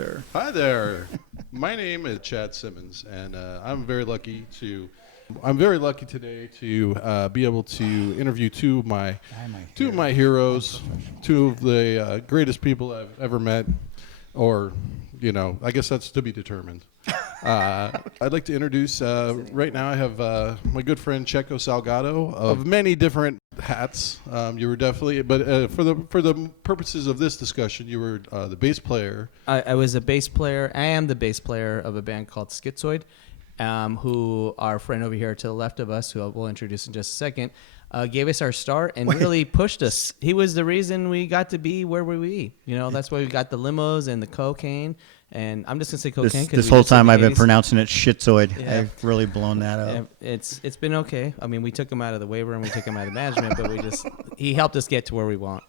there. Hi there. My name is Chad Simmons, and I'm very lucky today to be able to interview two of my heroes, two of the greatest people I've ever met, or I guess that's to be determined. I'd like to introduce, right now I have my good friend Checko Salgado of many different hats. You were definitely, but for the purposes of this discussion, you were the bass player. I was a bass player. I am the bass player of a band called Schizoid, who our friend over here to the left of us, who we'll introduce in just a second, gave us our start and really pushed us. He was the reason we got to be where we be. That's why we got the limos and the cocaine. And I'm just going to say cocaine. This whole time I've been pronouncing it Schizoid. Yeah. I've really blown that up. It's been okay. I mean, we took him out of the waiver and we took him out of management, but he helped us get to where we want.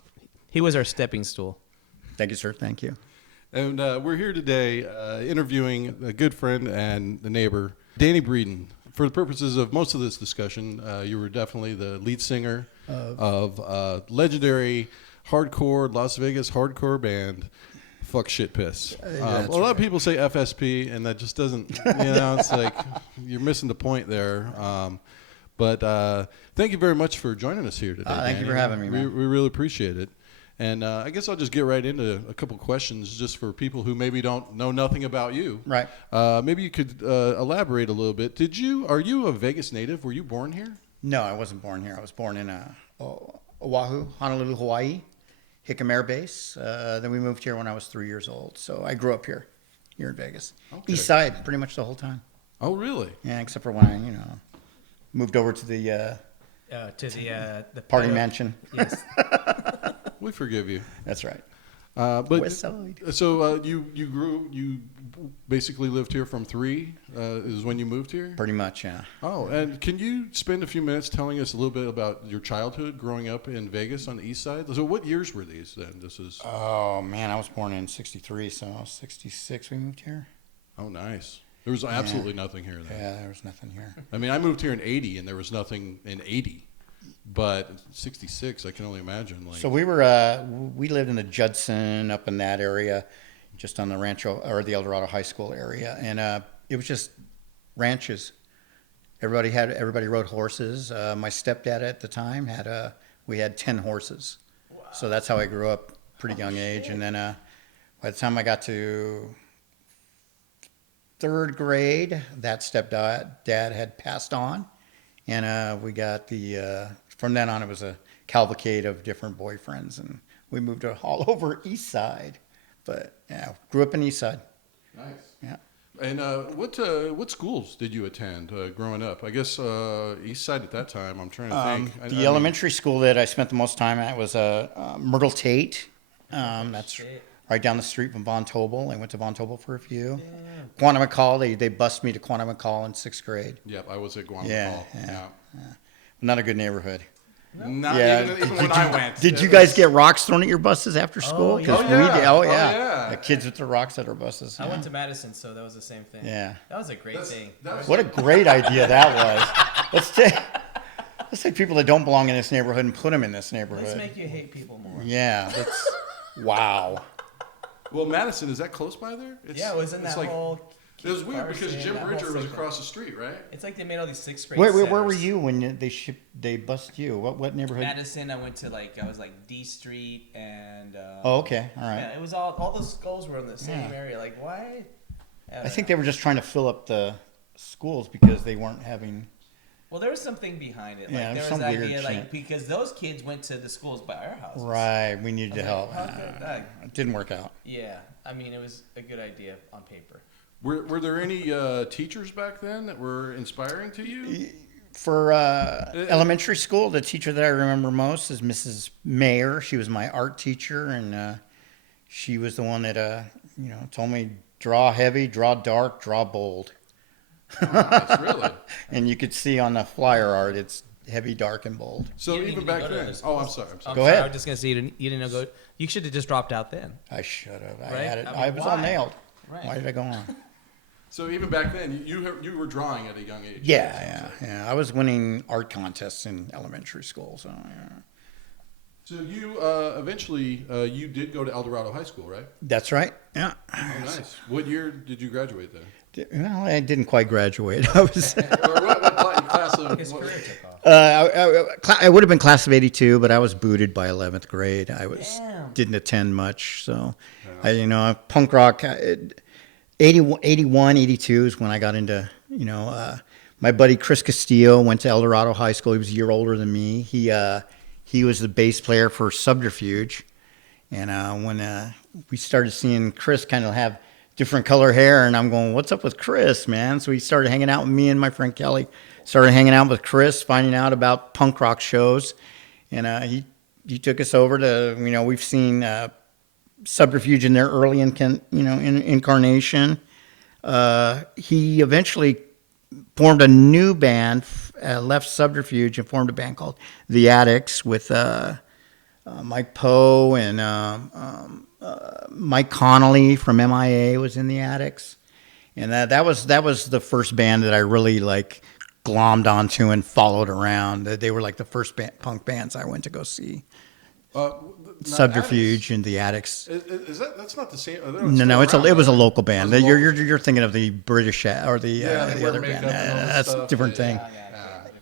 He was our stepping stool. Thank you, sir. Thank you. And we're here today interviewing a good friend and the neighbor, Danny Breeden. For the purposes of most of this discussion, you were definitely the lead singer of legendary hardcore Las Vegas hardcore band, Fuck Shit Piss. A lot of people say FSP, and that just doesn't, it's like you're missing the point there. But thank you very much for joining us here today. Thank you for having me, man. We really appreciate it. And I guess I'll just get right into a couple questions just for people who maybe don't know nothing about you. Right. Maybe you could elaborate a little bit. Are you a Vegas native? Were you born here? No, I wasn't born here. I was born in Oahu, Honolulu, Hawaii. Hickam Air Base. Then we moved here when I was 3 years old. So I grew up here in Vegas. Okay. East Side, pretty much the whole time. Oh, really? Yeah, except for when I, moved over to the party mansion. Yes. We forgive you. That's right. But West Side. So you basically lived here from 3 is when you moved here? Pretty much, yeah. Oh, and can you spend a few minutes telling us a little bit about your childhood growing up in Vegas on the East Side? So what years were these then? Oh, man, I was born in 63, so 66 we moved here. Oh, nice. There was absolutely nothing here then. Yeah, there was nothing here. I mean, I moved here in 80, and there was nothing in 80. But 66, I can only imagine. So we lived in the Judson, up in that area, just on the Rancho or the El Dorado High School area, and it was just ranches. Everybody rode horses. My stepdad at the time we had 10 horses. Wow. So that's how I grew up, pretty young age. And then by the time I got to 3rd grade, that stepdad had passed on, and we got from then on, it was a cavalcade of different boyfriends, and we moved all over East Side. But yeah, grew up in East Side. Nice. Yeah. And what schools did you attend growing up? I guess East Side at that time. I'm trying to think. The elementary school that I spent the most time at was Myrtle Tate. That's right down the street from Von Tobel. I went to Von Tobel for a few. Yeah. Guanamacall. They bused me to Guanamacall in 6th grade. Yep, I was at Guanamacall. Yeah. Not a good neighborhood. No. Not even when I went. Did you guys get rocks thrown at your buses after school? Oh, yeah. We did. The kids with the rocks at our buses. I went to Madison, so that was the same thing. Yeah. That was a great thing. What a great idea that was. Let's take people that don't belong in this neighborhood and put them in this neighborhood. Let's make you hate people more. Yeah. Wow. Well, Madison, is that close by there? It was in that whole... It was weird because Jim Bridger was across the street, right? It's like they made all these 6th grade Where were you when they busted you? What neighborhood? Madison. I went to I was D Street and. Oh, okay, all right. Yeah, it was all those schools were in the same area. Like why? I think they were just trying to fill up the schools because they weren't having. Well, there was something behind it. Yeah, there was some the weird idea, shit. Because those kids went to the schools by our houses. Right, we needed to help. It didn't work out. Yeah, I mean, it was a good idea on paper. Were there any teachers back then that were inspiring to you? For elementary school, the teacher that I remember most is Mrs. Mayer. She was my art teacher, and she was the one that told me draw heavy, draw dark, draw bold. Oh, nice, really? And you could see on the flyer art, it's heavy, dark, and bold. So even back then. Oh, I'm sorry. Go ahead. I was just gonna say you didn't know. You should have just dropped out then. I should have. Right? I was all nailed. Right. Why did I go on? So even back then, you were drawing at a young age. Yeah. I was winning art contests in elementary school. So So you eventually you did go to El Dorado High School, right? That's right. Yeah. Oh, nice. What year did you graduate then? Well, I didn't quite graduate. I was. Or what class of? His career took off. I would have been class of '82, but I was booted by 11th grade. I didn't attend much, so punk rock. 81, 82 is when I got into my buddy Chris Castillo went to El Dorado High School. He was a year older than me. He was the bass player for Subterfuge, and when we started seeing Chris kind of have different color hair, and I'm going, "What's up with Chris, man?" So he started hanging out with me and my friend Kelly. Started hanging out with Chris, finding out about punk rock shows, and he took us over to we've seen Subterfuge in their early incarnation. He eventually formed a new band, left Subterfuge and formed a band called the Addicts with Mike Poe and Mike Connolly from MIA was in the Addicts, and that was the first band that I really glommed onto and followed around. They were like the first punk bands I went to go see. Subterfuge and the Addicts. Is that's not the same? No, it was a local band. You're thinking of the British or the other band. That's a different thing.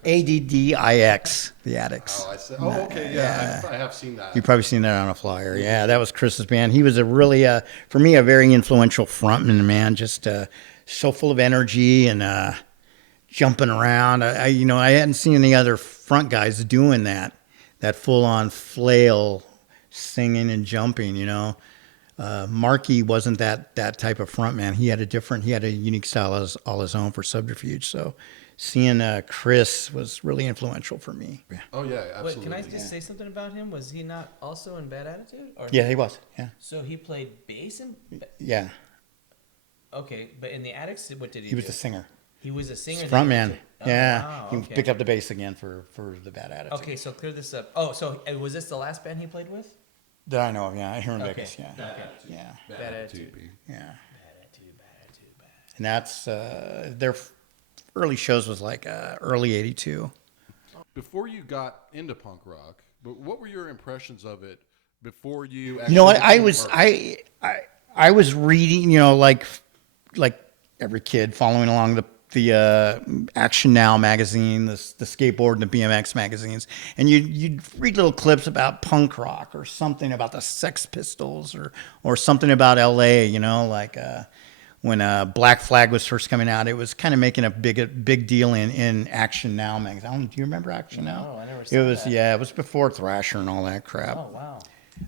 ADDIX, the Addicts. Oh, I said. Oh, okay, yeah. I have seen that. You've probably seen that on a flyer. Yeah, that was Chris's band. He was a really, for me, a very influential frontman, man. Just so full of energy and jumping around. I hadn't seen any other front guys doing that full-on flail singing and jumping. Marky wasn't that type of frontman. He had a unique style all his own for Subterfuge. So seeing Chris was really influential for me. Yeah. Oh yeah, absolutely. Wait, can I just say something about him? Was he not also in Bad Attitude? Or Yeah, he was. Yeah. So he played bass in. Yeah. Okay, but in the Addicts, what did he do? He was the singer. He was a singer. Frontman. Yeah. Wow, He okay. picked up the bass again for the Bad Attitude. Okay, so clear this up. Oh, so was this the last band he played with? That I know of, yeah. Here in Okay. Vegas, yeah. Okay. Yeah. Bad Attitude. Yeah. Bad Attitude. And that's, their early shows was early 82. Before you got into punk rock, but what were your impressions of it before you? You know what? Actually I was reading, like every kid following along the Action Now magazine, the skateboard and the BMX magazines, and you'd read little clips about punk rock or something about the Sex Pistols or something about LA, when Black Flag was first coming out, it was kind of making a big deal in Action Now magazine. Do you remember Action Now? No, I never saw It was that. Yeah, it was before Thrasher and all that crap. Oh, wow.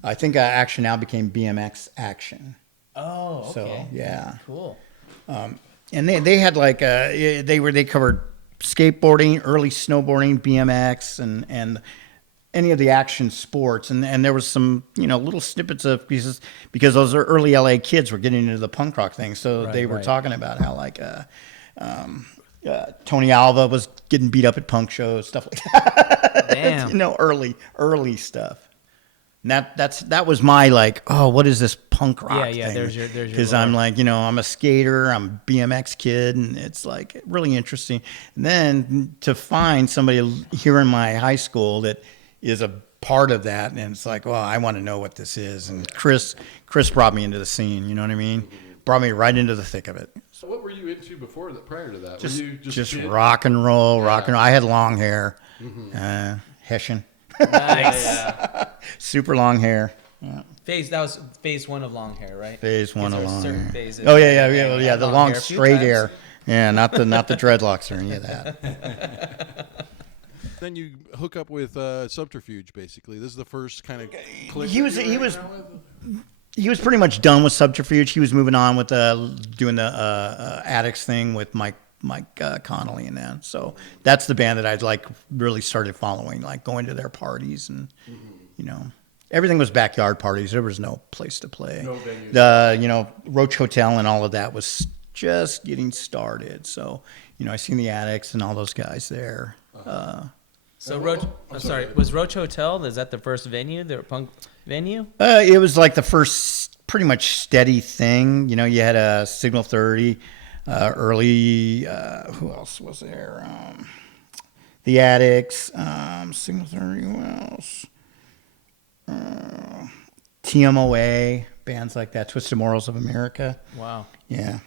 I think Action Now became BMX Action. Oh, okay. So yeah. Cool. And they had they covered skateboarding, early snowboarding, BMX, and any of the action sports. And there was some little snippets of pieces because those are early LA kids were getting into the punk rock thing. So they were talking about how Tony Alva was getting beat up at punk shows, stuff like that. Damn. Early stuff. And that was my what is this punk rock thing? Yeah, there's your Because I'm I'm a skater, I'm a BMX kid, and it's really interesting. And then to find somebody here in my high school that is a part of that, and it's well, I want to know what this is. And Chris brought me into the scene, you know what I mean? Brought me right into the thick of it. So what were you into prior to that? Just, were you just kid? rock and roll. I had long hair, Hessian. Nice. Super long hair. Yeah. That was phase one of long hair, right? Phase one of long hair. Phases. Oh yeah. The long hair a few straight times. hair. Yeah, not the dreadlocks or any of that. Then you hook up with Subterfuge. Basically, this is the first kind of click. He was that you were hanging out with? He was pretty much done with Subterfuge. He was moving on with doing the Addicts thing with Mike Connolly and that. So that's the band that I'd really started following, going to their parties and everything was backyard parties. There was no place to play. No venues. The Roach Hotel and all of that was just getting started. So I seen the Addicts and all those guys there. So Roach, I'm sorry, was Roach Hotel? Is that the first venue, the punk venue? It was the first pretty much steady thing. You had a Signal 30. Early, who else was there? The Addicts, Signal 30, who else? TMOA, bands like that, Twisted Morals of America. Wow. Yeah.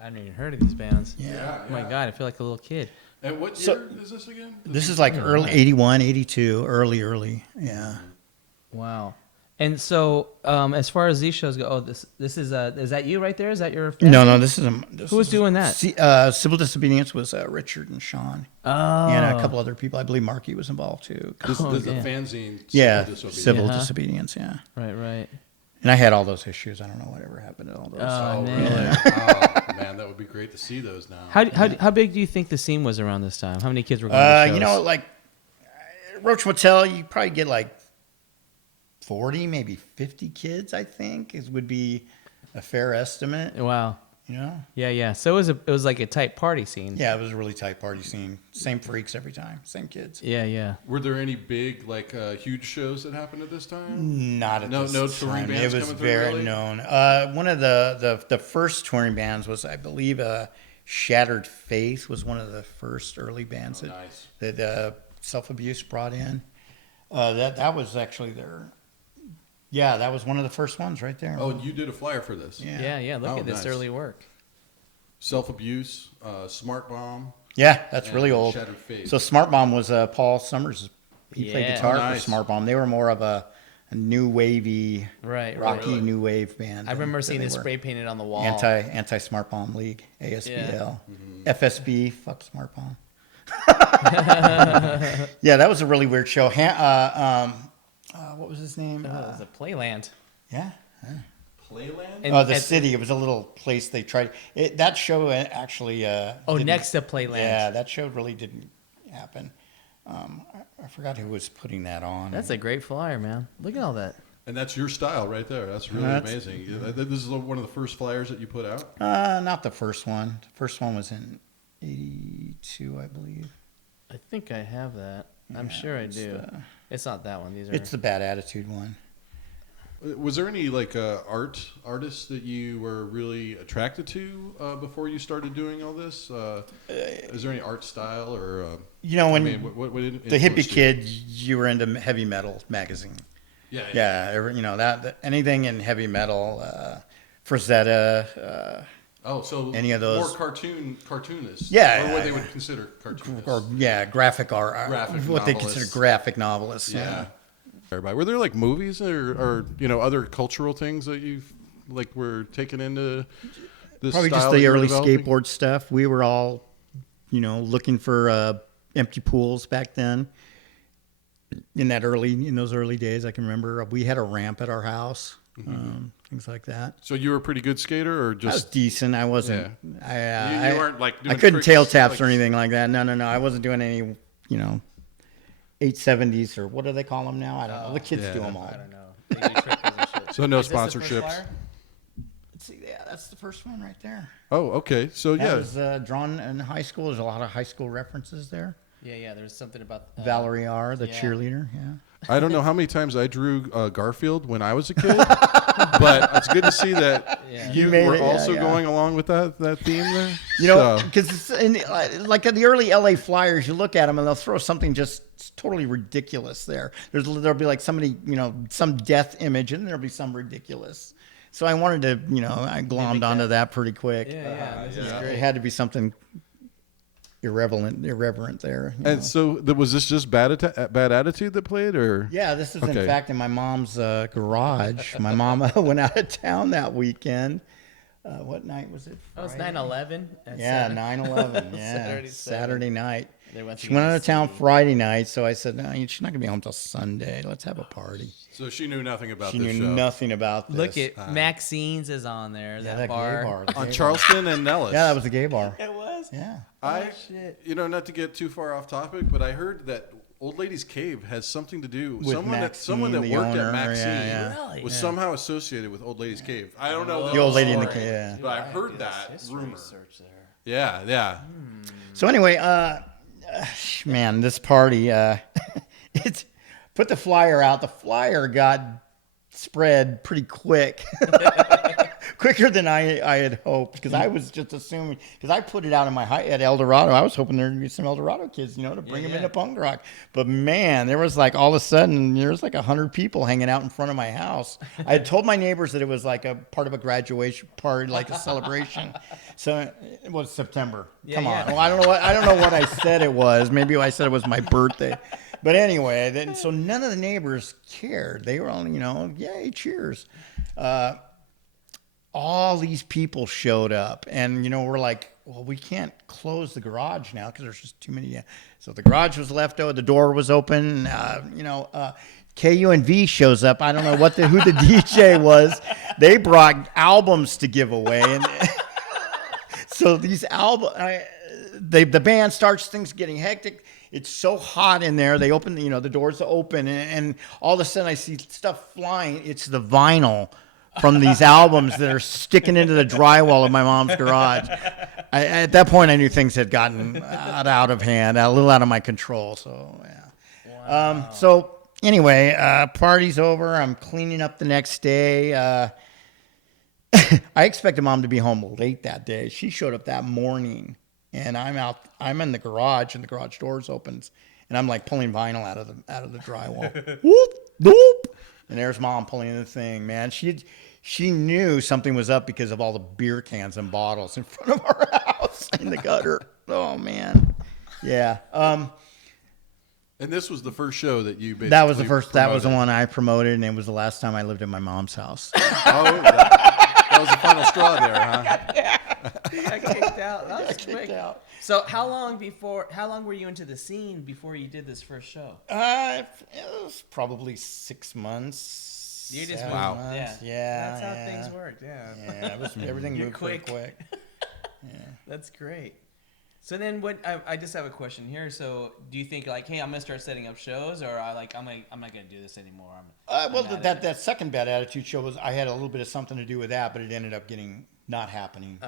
I hadn't even heard of these bands. Yeah. Oh my God, I feel like a little kid. And what So- year is this again? This is like early 81, 82, early. Yeah. Wow. And so, as far as these shows go, this is that you right there? Is that your? No, this is Who was doing that? Civil Disobedience was Richard and Sean. Oh. And a couple other people. I believe Marky was involved too. This is a yeah. fanzine. Yeah, Civil Disobedience. Civil Uh-huh. Disobedience, yeah. Right. And I had all those issues. I don't know whatever happened to all those. Oh, man. Really? Oh, man, that would be great to see those now. How big do you think the scene was around this time? How many kids were going to shows? You know, like Roach Motel, you probably get like 40, maybe 50 kids, I think, would be a fair estimate. Wow. You know? Yeah. So it was like a tight party scene. Yeah, it was a really tight party scene. Same freaks every time, same kids. Yeah. Were there any big, like, huge shows that happened at this time? Not at this No touring time. bands It was coming through, very really? known. One of the first touring bands was, I believe, Shattered Faith was one of the first early bands Nice. that Self Abuse brought in. That was actually their. Yeah, that was one of the first ones right there. Oh, and you did a flyer for this. Yeah. Look Oh, at this nice. early work. Self-Abuse, Smart Bomb. Yeah, that's And really old. Shattered Faith. So Smart Bomb was Paul Summers. He played Yeah. guitar Oh, for nice. Smart Bomb. They were more of a new wavy, Right. rocky Really? new wave band. I remember than seeing they this were. spray painted on the wall. Anti Smart Bomb League, ASBL, Mm-hmm. FSB. Fuck Smart Bomb. Yeah, that was a really weird show. What was his name? Oh, it was a Playland. Yeah. Playland? And- The and- city. It was a little place they tried. That show actually. didn't- next to Playland. Yeah, that show really didn't happen. I forgot who was putting that on. That's a great flyer, man. Look at all that. And that's your style right there. That's really That's- amazing. This is one of the first flyers that you put out? Not the first one. The first one was in '82, I believe. I think I have that. I'm Yeah, sure I it's do. the- It's not that one. These are. It's the Bad Attitude one. Was there any like artists that you were really attracted to before you started doing all this? Is there any art style or You know, when what the hippie kid, you were into heavy metal magazine. Yeah, that anything in heavy metal, Frazetta, Oh, so any of those- more cartoonists? Yeah, or what they would consider cartoonists. or graphic art, Graphic what they novelists. consider graphic novelists. Yeah. Everybody, were there like movies or other cultural things that you like were taken into this? Probably just style the that you were early developing? skateboard stuff. We were all, looking for empty pools back then. In those early days, I can remember we had a ramp at our house, things like that. So you were a pretty good skater, or I was just decent. I wasn't. You I weren't like doing I couldn't tricks, tail taps like- or anything like that. No. I wasn't doing any. 870s or what do they call them now? I don't know. The kids Yeah. do them all. I don't know. They do trickles and shit. So no Is this the first sponsorships. flyer? Let's see. Yeah, that's the first one right there. Oh, okay. So That yeah, was drawn in high school. There's a lot of high school references there. Yeah. There's something about Valerie R., the yeah. cheerleader. Yeah. I don't know how many times I drew Garfield when I was a kid, but it's good to see that Yeah. you You made were it, yeah, also yeah. going along with that theme there. So- Because like in the early LA Flyers, you look at them and they'll throw something just totally ridiculous there. There'll be like somebody, some death image, and there'll be some ridiculous. So I wanted to, I glommed onto that pretty quick. Yeah. This is yeah. It great. had to be something irreverent there. And so was this just bad attitude that played, or Yeah, this is Okay. in fact in my mom's garage. My mom went out of town that weekend. What night was it? Oh, it's Friday? 9/11. Yeah, 9/11. Yeah, Saturday, Saturday night. They went to She went out of town USC. Friday night, so I said, "No, she's not gonna be home till Sunday. Let's have a party." so she knew nothing about She this knew show nothing about this. Look at Maxine's is on there. yeah, that that bar. gay bar. the on gay Charleston and Nellis. Bar. Yeah, that was a gay bar. It was. Yeah. Shit. Not to get too far off topic, but I heard that Old Lady's Cave has something to do. With someone that Maxine, the worked owner, at Maxine yeah. Really? was Yeah. somehow associated with Old Lady's Cave. I don't know The old lady in the story, cave. Yeah. but I've heard that History rumor. research there. Yeah. So anyway, man, this party, it's put the flyer out. The flyer got spread pretty quick. quicker than I had hoped, because I was just assuming, because I put it out in my at El Dorado. I was hoping there'd be some El Dorado kids, to bring them into punk rock. But man, there was like all of a sudden there was like 100 people hanging out in front of my house. I had told my neighbors that it was like a part of a graduation party, like a celebration. So it was September. Come on. Well, I don't know what I said it was. Maybe I said it was my birthday. But anyway, so none of the neighbors cared. They were all, yay, cheers. All these people showed up, and we're like, well, we can't close the garage now because there's just too many. So the garage was left open, the door was open. KUNV shows up. I don't know who the DJ was. They brought albums to give away, and so these the band starts, things getting hectic. It's so hot in there. They open, the doors open, and all of a sudden I see stuff flying. It's the vinyl from these albums that are sticking into the drywall of my mom's garage. At that point, I knew things had gotten out of hand, a little out of my control. So, yeah. Wow. So anyway, party's over. I'm cleaning up the next day. I expected Mom to be home late that day. She showed up that morning. And I'm in the garage, and the garage doors opens, and I'm like pulling vinyl out of the drywall. Whoop, whoop. And there's Mom pulling the thing, man. She knew something was up because of all the beer cans and bottles in front of our house in the gutter. Oh man. Yeah. And this was the first show that you basically That was the first promoted. That was the one I promoted, and it was the last time I lived in my mom's house. Oh, that was the final straw there, huh? You got kicked out. That was Kicked quick. out. So how long were you into the scene before you did this first show? It was probably 6 months. You just 7 wow. months. Yeah. Yeah. That's how things worked. Yeah. Yeah, everything You're moved quick. pretty quick. Yeah. That's great. So then, I just have a question here. So, do you think like, hey, I'm gonna start setting up shows, or I'm not gonna do this anymore? That second Bad Attitude show I had a little bit of something to do with that, but it ended up not happening.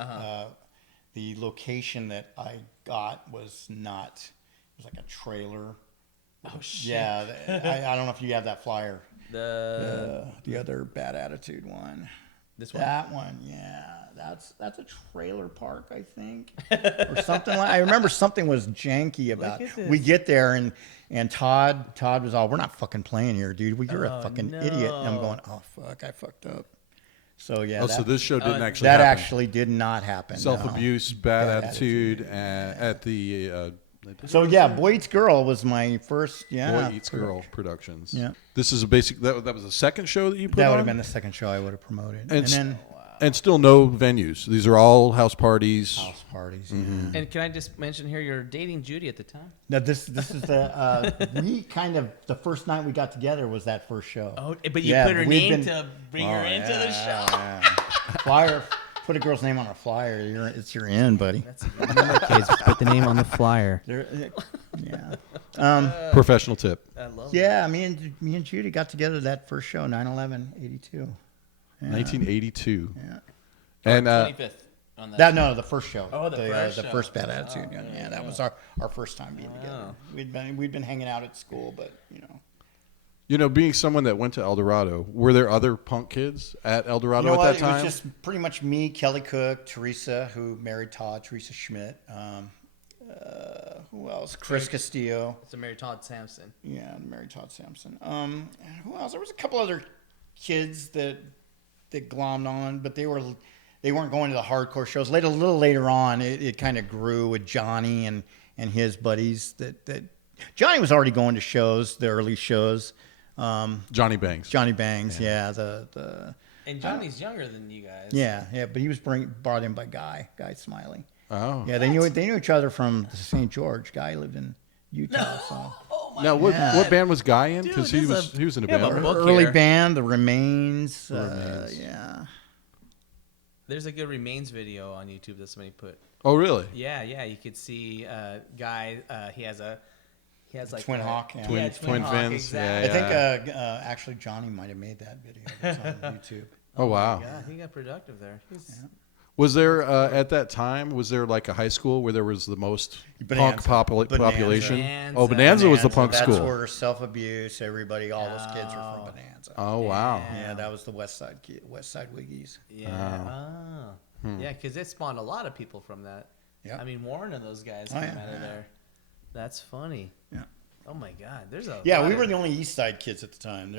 The location that I got was not. It was like a trailer. Oh shit! Yeah, I don't know if you have that flyer. The other Bad Attitude one. This one. That one, yeah. That's a trailer park, I think, or something like. I remember something was janky about. We get there and Todd was all, "We're not fucking playing here, dude. You're a fucking idiot." And I'm going, "Oh fuck, I fucked up." So yeah. So this show didn't actually. That happen. actually did not happen. Self-abuse, bad attitude, at the. So yeah, Boy Eats Girl was my first. Yeah, Boy Eats Girl Productions. Yeah. This is a basic. That was the second show that you put that on? would have been the second show I would have promoted, and then and still no venues. These are all house parties. house parties. Mm-hmm. Yeah. And can I just mention here, you're dating Judy at the time? Now this is the we kind of the first night we got together was that first show. Oh, but you put her name to bring her into the show. Yeah. Flyer, put a girl's name on a flyer. It's your in, buddy. That's kids. Put the name on the flyer. Yeah. Professional tip. I love Yeah, me and Judy got together that first show, 9/11/82. Yeah. 1982. Yeah. And 25th on that. No, the first show. Oh, the first the show. first Bad Attitude. Yeah, that was our first time being together. We'd been hanging out at school, but being someone that went to El Dorado, were there other punk kids at El Dorado You know at what? that time? It was just pretty much me, Kelly Cook, Teresa, who married Todd, Teresa Schmidt. Who else? Chris Castillo. It's a Mary Todd Sampson. Yeah, married Todd Sampson. Who else? There was a couple other kids that glommed on, but they weren't going to the hardcore shows. A little later on, it kind of grew with Johnny and his buddies. That Johnny was already going to shows, the early shows. Johnny Banks. Johnny Bangs, yeah. The And Johnny's younger than you guys. yeah, but he was brought in by Guy Smiley. Oh. Yeah, they knew each other from St. George. Guy lived in Utah. So. Oh my Now, what band was Guy in? Dude, Because this he was in a we have band. a right? book Early here. band, The Remains. Remains. Yeah. There's a good Remains video on YouTube that somebody put. Oh, really? Yeah, you could see Guy. He has like Twin Hawk. Yeah. Twin Hawk, fins. exactly. Yeah, I think actually Johnny might have made that video. It's on YouTube. Oh, wow. Yeah, he got productive there. Was there at that time? Was there like a high school where there was the most Bonanza. punk Bonanza. population? Bonanza. Oh, Bonanza was the punk That's school. where self-abuse, everybody, all those kids are from Bonanza. Oh wow. Yeah, that was the West Side Wiggies. Yeah. Yeah, because it spawned a lot of people from that. Yeah. I mean, Warren and those guys came out of there. That's funny. Yeah. Oh my God, there's a Yeah, lot we of- were the only East Side kids at the time.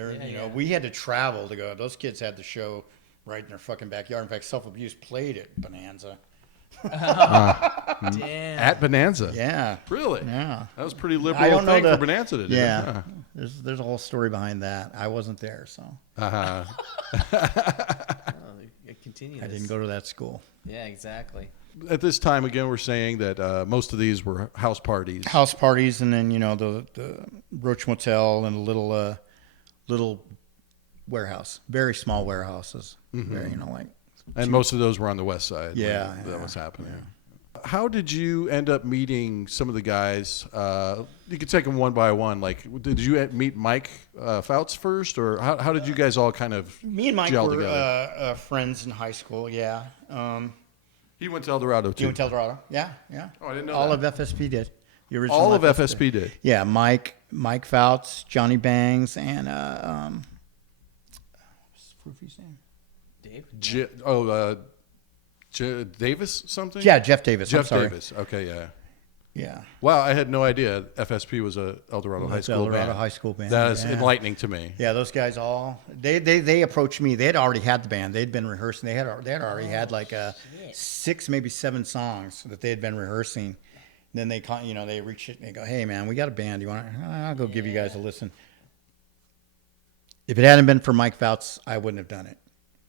We had to travel to go. Those kids had the show right in their fucking backyard. In fact, Self-Abuse played at Bonanza. Damn. At Bonanza. Yeah. Really? Yeah. That was a pretty I liberal don't know thing for Bonanza to do. Yeah. There's a whole story behind that. I wasn't there, so Uh-huh. Continue. I didn't go to that school. Yeah, exactly. At this time, again, we're saying that most of these were house parties. House parties, and then the Roach Motel and a little warehouse, very small warehouses. Very, like. And most of those were on the west side. Yeah, where that yeah, was happening. How did you end up meeting some of the guys? You could take them one by one. Like, did you meet Mike Fouts first, or how did you guys all kind of Me and Mike gel were together? friends in high school. Yeah. He went to El Dorado too. You went to El Dorado? Yeah, yeah. Oh, I didn't know All that. of FSP did. The original All of FSP did. Yeah, Mike Fouts, Johnny Bangs, and what's Froofy's name? Dave? Davis something? Yeah, Jeff Davis. Jeff I'm sorry. Davis. Okay, yeah. Yeah. Wow, I had no idea FSP was a El Dorado High It's School El Dorado band. High School band. That is Yeah. enlightening to me. Yeah, those guys they approached me. They had already had the band. They'd been rehearsing. They had already had like 6, maybe 7 songs that they had been rehearsing. Then they they reach it and they go, "Hey man, we got a band. You want? I'll go give you guys a listen." If it hadn't been for Mike Fouts, I wouldn't have done it.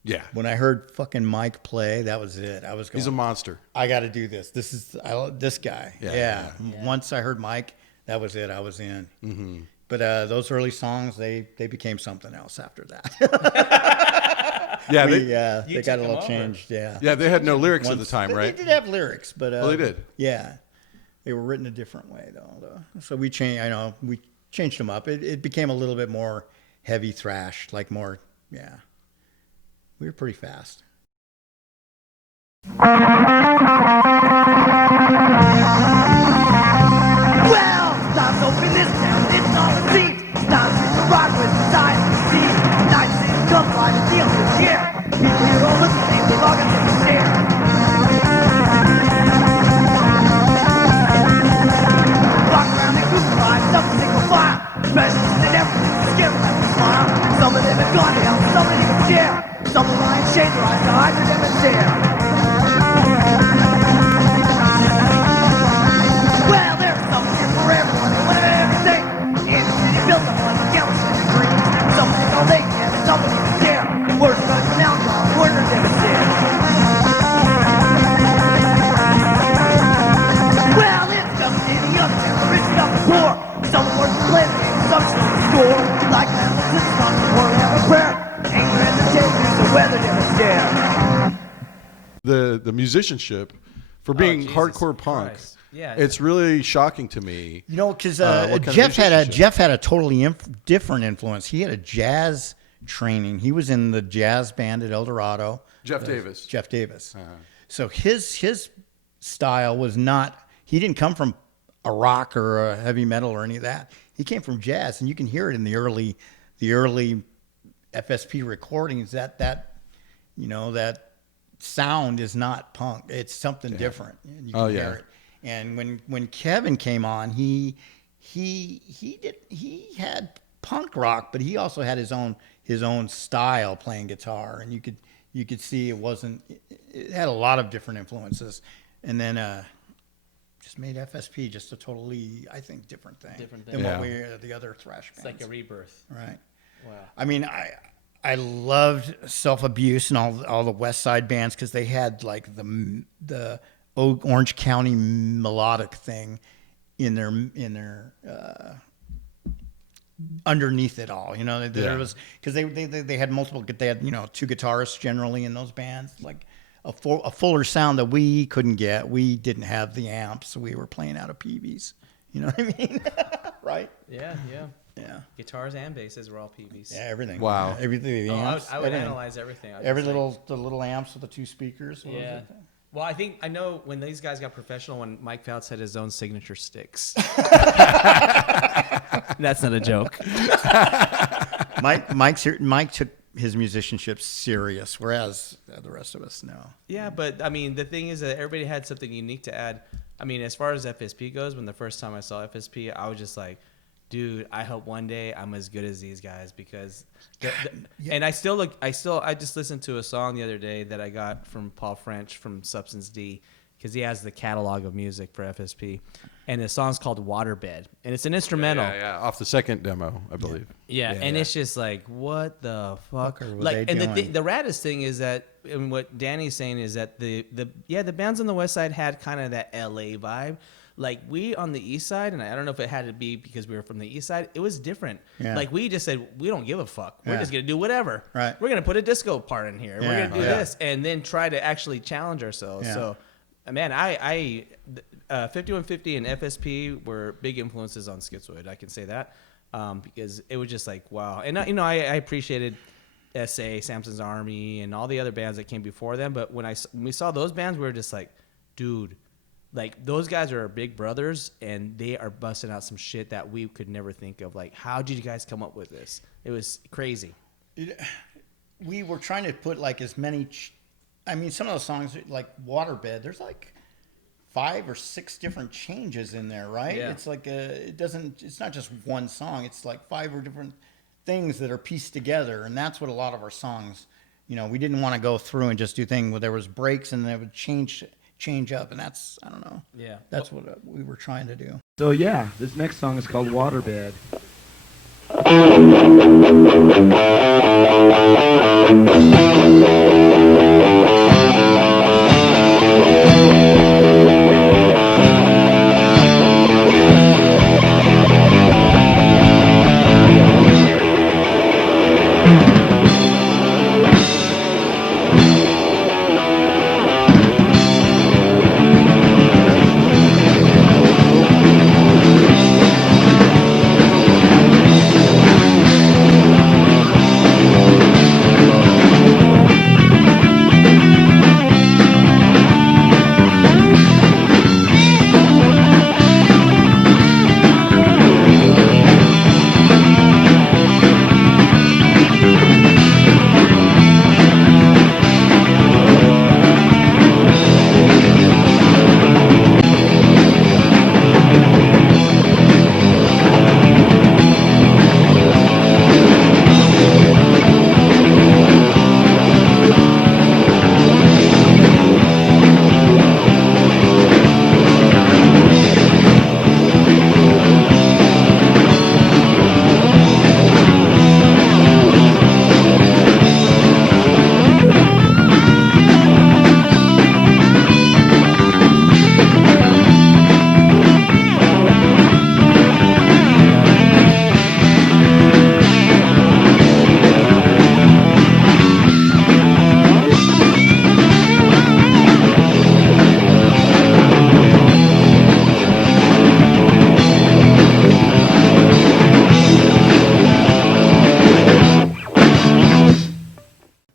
Yeah. When I heard fucking Mike play, that was it. I was going, He's a monster. I got to do this. This guy. Yeah. Once I heard Mike, that was it. I was in. Mm-hmm. But those early songs, they became something else after that. Yeah, they took got a them little over. changed. Yeah. yeah, they had no lyrics at the time, But right? They did have lyrics, but they did. Yeah, they were written a different way though. So we changed. I know we changed them up. It became a little bit more heavy thrash, like more. Yeah, we were pretty fast. Well, time's open this town, it's all it seems. Time to rock with the time to see. Nights in come by the deal with here. People here all look the same, they've all got the stare. Walk around and crucify, some single file. Specialists in everything, scared like a smile. Some of them have gone to hell, some of them have jail. Some of mine shade their eyes to hide their demon stare. Well, there's something here for everyone, and one of everything. In the city built up like a galaxy of dreams. Some think all they can, and some don't even care. Words are not now gone, words are never there. Well, it's just any other town, the rich enough and poor. Some work for plenty, some still the score. Like animals, it's not the war, have a prayer. Anger and the takers, the weather never scare. The musicianship for being Jesus hardcore punk. Christ. Yeah. It's really shocking to me. Because what kind of Jeff had a totally different influence. He had a jazz training. He was in the jazz band at El Dorado. Jeff Davis. Jeff Davis. So his style was not. He didn't come from a rock or a heavy metal or any of that. He came from jazz, and you can hear it in the early FSP recordings. That sound is not punk. It's something different. And you can hear it. And when Kevin came on, he had punk rock, but he also had his own style playing guitar, and you could see it had a lot of different influences, and then just made FSP just a totally, I think, different thing than what the other thrash bands. It's like a rebirth. Right. Wow. I mean, I loved Self-Abuse and all the West Side bands because they had like the Orange County melodic thing in their underneath it all. There was because they had multiple. They had 2 guitarists generally in those bands, like a fuller sound that we couldn't get. We didn't have the amps, so we were playing out of PVs. You know what I mean? Right? Yeah, yeah. Yeah. Guitars and basses were all PVs. Yeah, everything. Wow. Yeah, everything. The Oh, amps, I would everything. analyze everything. Every the little amps with the 2 speakers. What was Yeah. it? Well, I know when these guys got professional, when Mike Fouts had his own signature sticks. That's not a joke. Mike took his musicianship serious, whereas the rest of us no. Yeah, but I mean, the thing is that everybody had something unique to add. I mean, as far as FSP goes, when the first time I saw FSP, I was just like, dude, I hope one day I'm as good as these guys because, and I just listened to a song the other day that I got from Paul French from Substance D because he has the catalog of music for FSP, and the song's called Waterbed, and it's an instrumental. Yeah, off the second demo, I believe. Yeah, and it's just like, what the fuck? Fucker, what Like, they and doing? the raddest thing is that, and what Danny's saying is that the bands on the west side had kind of that LA vibe. Like we on the east side, and I don't know if it had to be because we were from the east side, it was different. Yeah. Like we just said, we don't give a fuck. We're Yeah. just gonna do whatever. Right. We're gonna put a disco part in here. We're Yeah. gonna do Yeah. this, and then try to actually challenge ourselves. Yeah. So, man, I 5150 and FSP were big influences on Schizoid. I can say that because it was just like wow. And I appreciated SA, Samson's Army, and all the other bands that came before them. But when we saw those bands, we were just like, dude, like those guys are our big brothers, and they are busting out some shit that we could never think of. Like, how did you guys come up with this? It was crazy. We were trying to put like as many. I mean, some of those songs like Waterbed. There's like 5 or 6 different changes in there, right? Yeah. It's like it's not just one song. It's like 5 or different things that are pieced together, and that's what a lot of our songs. We didn't want to go through and just do things where there was breaks and they would change up, and that's I don't know. Yeah. That's what we were trying to do. So yeah, this next song is called Waterbed.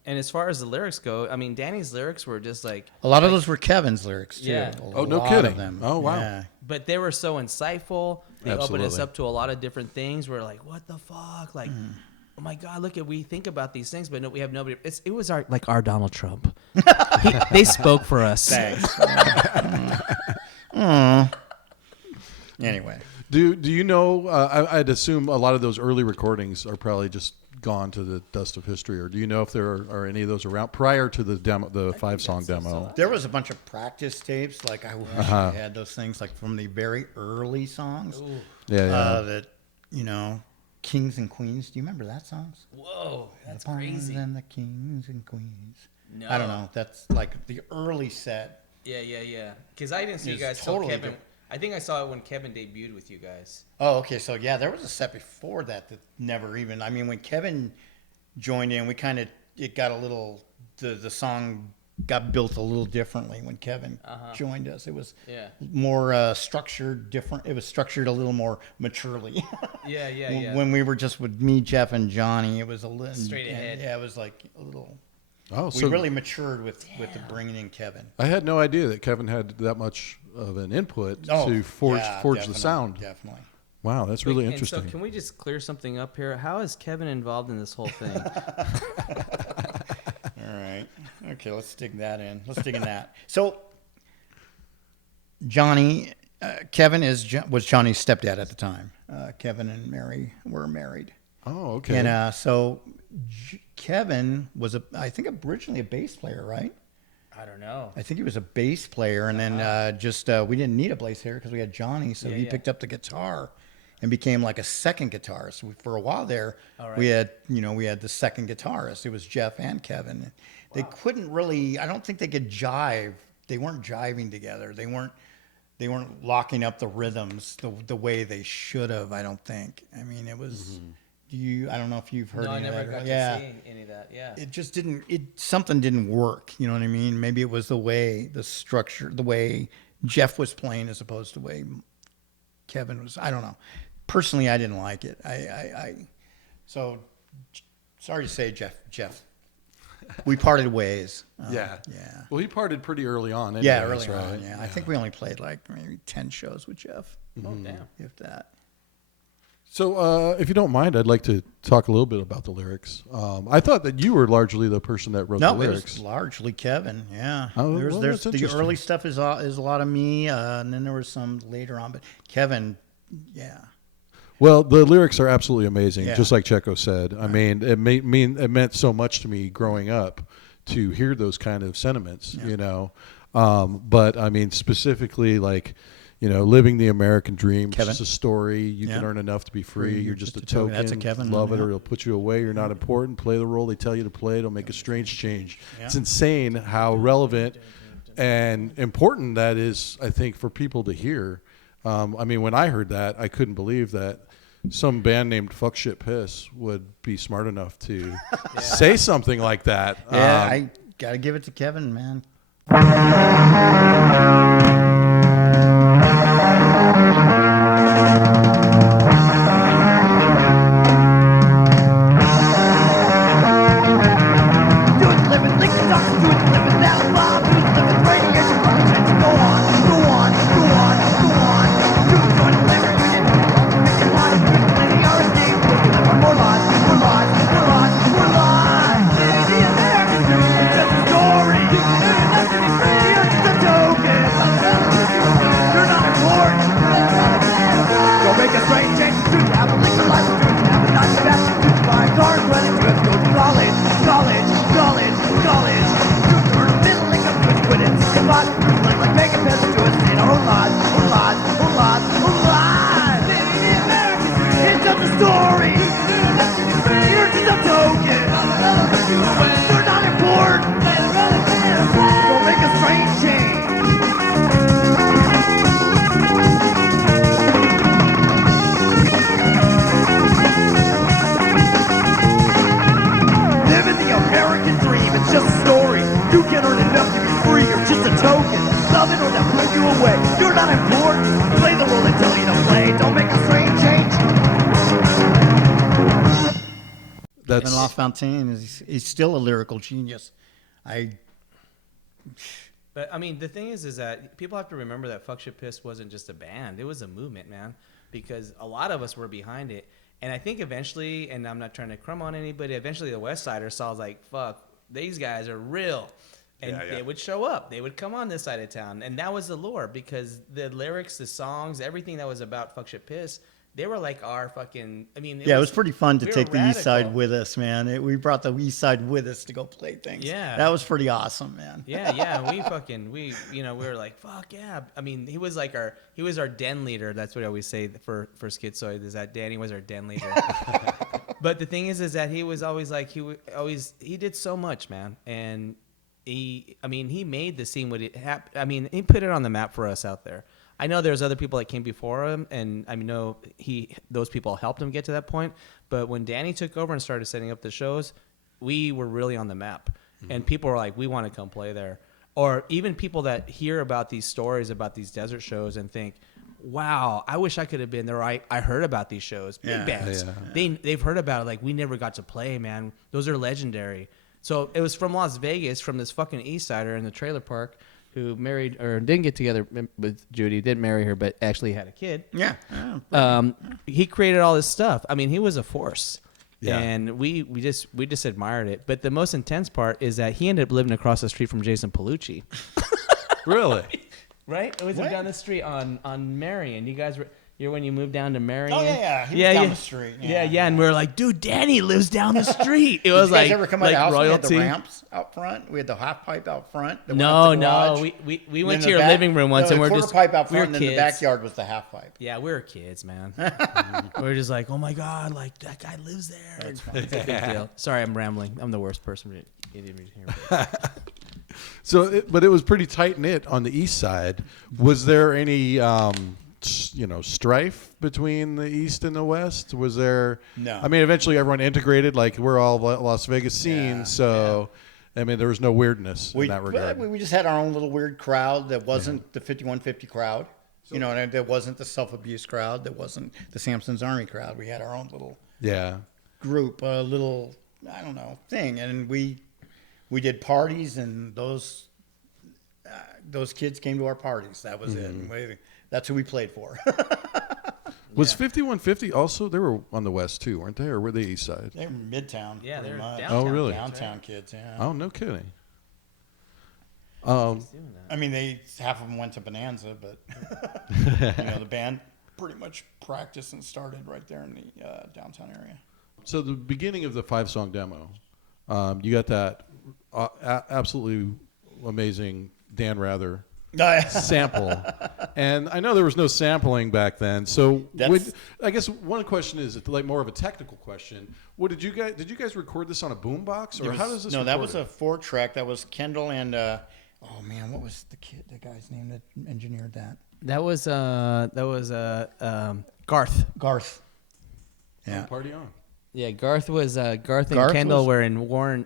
As far as the lyrics go, I mean, Danny's lyrics were just like A lot of those were Kevin's lyrics too. Yeah. A Oh, no lot kidding. Of them. Oh, wow. Yeah. but they were so insightful. They opened us Absolutely. up to a lot of different things. We're like, what the fuck? Like, oh my God, look at, we think about these things, but no, we have nobody. It was our Donald Trump. They spoke for us. Thanks. Anyway. Do you know? I'd assume a lot of those early recordings are probably just gone to the dust of history. Or do you know if there are any of those around prior to the demo, the 5-song demo? There was a bunch of practice tapes. Like I wish I had those things, like from the very early songs. Yeah, yeah. That Kings and Queens. Do you remember that song? Whoa, that's The Pawns crazy. and the Kings and Queens. No. I don't know. That's like the early set. Yeah. Because I didn't see you It's guys till totally Kevin. different. I think I saw it when Kevin debuted with you guys. Oh, okay. So yeah, there was a set before that never even. I mean, when Kevin joined in, it got a little. The song got built a little differently when Kevin joined us. It was Yeah. more structured, different. It was structured a little more maturely. Yeah. When we were just with me, Jeff, and Johnny, it was a little Straight ahead. Yeah, it was like a little. Oh, We so really matured with the bringing in Kevin. I had no idea that Kevin had that much of an input to forge the sound. Definitely. Wow, that's really And interesting. so can we just clear something up here? How is Kevin involved in this whole thing? All right. Okay, let's dig that in. Let's dig in that. So, Johnny, Kevin was Johnny's stepdad at the time. Kevin and Mary were married. Oh, okay. And so Kevin was, I think, originally a bass player, right? I don't know. I think he was a bass player, and then we didn't need a bass player because we had Johnny, so he picked up the guitar and became like a second guitarist. For a while there, we had the second guitarist. It was Jeff and Kevin. They couldn't really. I don't think they could jive. They weren't jiving together. They weren't locking up the rhythms the way they should have. I don't think. I mean, it was. I don't know if you've heard. No, I any of never that. got to see any of that. Yeah. It just didn't. Something didn't work. You know what I mean? Maybe it was the structure, the way Jeff was playing as opposed to the way Kevin was. I don't know. Personally, I didn't like it. So sorry to say, Jeff. We parted ways. Yeah. Yeah. Well, he parted pretty early on. Yeah, anyways, early right? on. Yeah. I think we only played like maybe 10 shows with Jeff, Oh damn. if that. So, if you don't mind, I'd like to talk a little bit about the lyrics. I thought that you were largely the person that wrote the No, it lyrics. was largely Kevin. Yeah. Oh, well, there's that's the interesting. early stuff is a lot of me, and then there was some later on, but Kevin, yeah. Well, the lyrics are absolutely amazing, Yeah. just like Checko said. I mean, it meant so much to me growing up to hear those kind of sentiments, you know. But I mean, specifically, like, you know, living the American dream. Kevin. It's just a story. You Yeah. can earn enough to be free. You're just a token. token. That's a Kevin Love one, it, or yeah. it'll put you away. You're not important. Play the role they tell you to play. It'll make a strange change. Yeah. It's insane how relevant and important that is, I think, for people to hear. I mean, when I heard that, I couldn't believe that some band named Fuck Shit Piss would be smart enough to say something like that. Yeah, I got to give it to Kevin, man. Do it, live it, lick the ducks, do it, live it, that loud, do it, live it, radiation, rocket chance, go on, go on, go on, go on. Do it, live it, make it live, do it, play the RSD, do it, live more lives, more lives, more lives, more lives. The American dream is just a story. You're just a token. You're not important. Go make a strange change, do it, have a lick of life, do it, have a nice back, do it, buy a car, run it, do it, go to college, college, college, college. Do it, burn a middle, lick up, do it, quit it, come on, do it, like making peasants, do it, in our own lives, own lives, own lives, own lives. The American dream, it's just a story. You're just a token. You're not important. Go make a strange change. Living the American dream, it's just a story. You can earn enough to be free, you're just a token. Nothing or that put you away. You're not important. Play the role they tell you to play. Don't make a strange change. That's Kevin LaFontaine he's still a lyrical genius. But I mean, the thing is that people have to remember that Fuck Shit Piss wasn't just a band; it was a movement, man. Because a lot of us were behind it, and I think eventually, and I'm not trying to crumb on anybody, eventually the West Siders saw like, "Fuck, these guys are real," and they would show up. They would come on this side of town, and that was the lure because the lyrics, the songs, everything that was about Fuck Shit Piss. They were like our fucking. I mean, it was pretty fun to we were take the East Side radical. with us, man. We brought the East Side with us to go play things. Yeah. That was pretty awesome, man. Yeah. We were like, fuck yeah. I mean, he was our den leader. That's what I always say for Schizoid is that Danny was our den leader. But the thing is that he was always like, he did so much, man. And he made the scene he put it on the map for us out there. I know there's other people that came before him, and I know those people helped him get to that point. But when Danny took over and started setting up the shows, we were really on the map. and people are like, we want to come play there. Or even people that hear about these stories about these desert shows and think, wow, I wish I could have been there. I heard about these shows. Big bands. They've heard about it. Like, we never got to play, man. Those are legendary. So it was from Las Vegas, from this fucking East Sider in the trailer park who married or didn't get together with Judy, didn't marry her, but actually had a kid. Yeah. He created all this stuff. I mean, he was a force. Yeah. And we just admired it. But the most intense part is that he ended up living across the street from Jason Palucci. Really? Right? It was down the street on Marion. You guys were when you moved down to Marion. Oh yeah. He was down the street. Yeah. And we were like, dude, Danny lives down the street. It Did was you guys like ever come out of like the house? royalty. We had the ramps out front. We had the half pipe out front. that went No, up the no. garage. We went And to then your the back- living room once, no, and we're the just quarter pipe out we were front, and then the kids. backyard was the half pipe. Yeah, we were kids, man. We were just like, oh my god, like that guy lives there. It's a big deal. Sorry, I'm rambling. I'm the worst person to hear. So, but it was pretty tight knit on the east side. Was there any, strife between the east and the west? Was there? No. I mean, eventually everyone integrated. Like, we're all Las Vegas scene, Yeah, so I mean, there was no weirdness in that regard. We just had our own little weird crowd that wasn't the 5150 crowd. And that wasn't the self-abuse crowd. That wasn't the Samson's Army crowd. We had our own little group, a little, I don't know, thing. And we did parties, and those kids came to our parties. That was it. And that's who we played for. Was 5150 also? They were on the west too, weren't they, or were they east side? They were Midtown. Yeah, pretty they were much. downtown. Oh, really? Downtown kids, yeah. Oh, no kidding. I mean, half of them went to Bonanza, but the band pretty much practiced and started right there in the downtown area. So the beginning of the 5-song demo, you got that absolutely amazing Dan Rather sample, and I know there was no sampling back then. So I guess one question is like more of a technical question. What did you guys record this on a boombox, or how does this? No, that was recorded? a 4-track. That was Kendall and oh man, what was the guy's name that engineered that? That was Garth. Garth. Yeah. Party on. Yeah, Garth was Garth and Garth Kendall was- were in Warren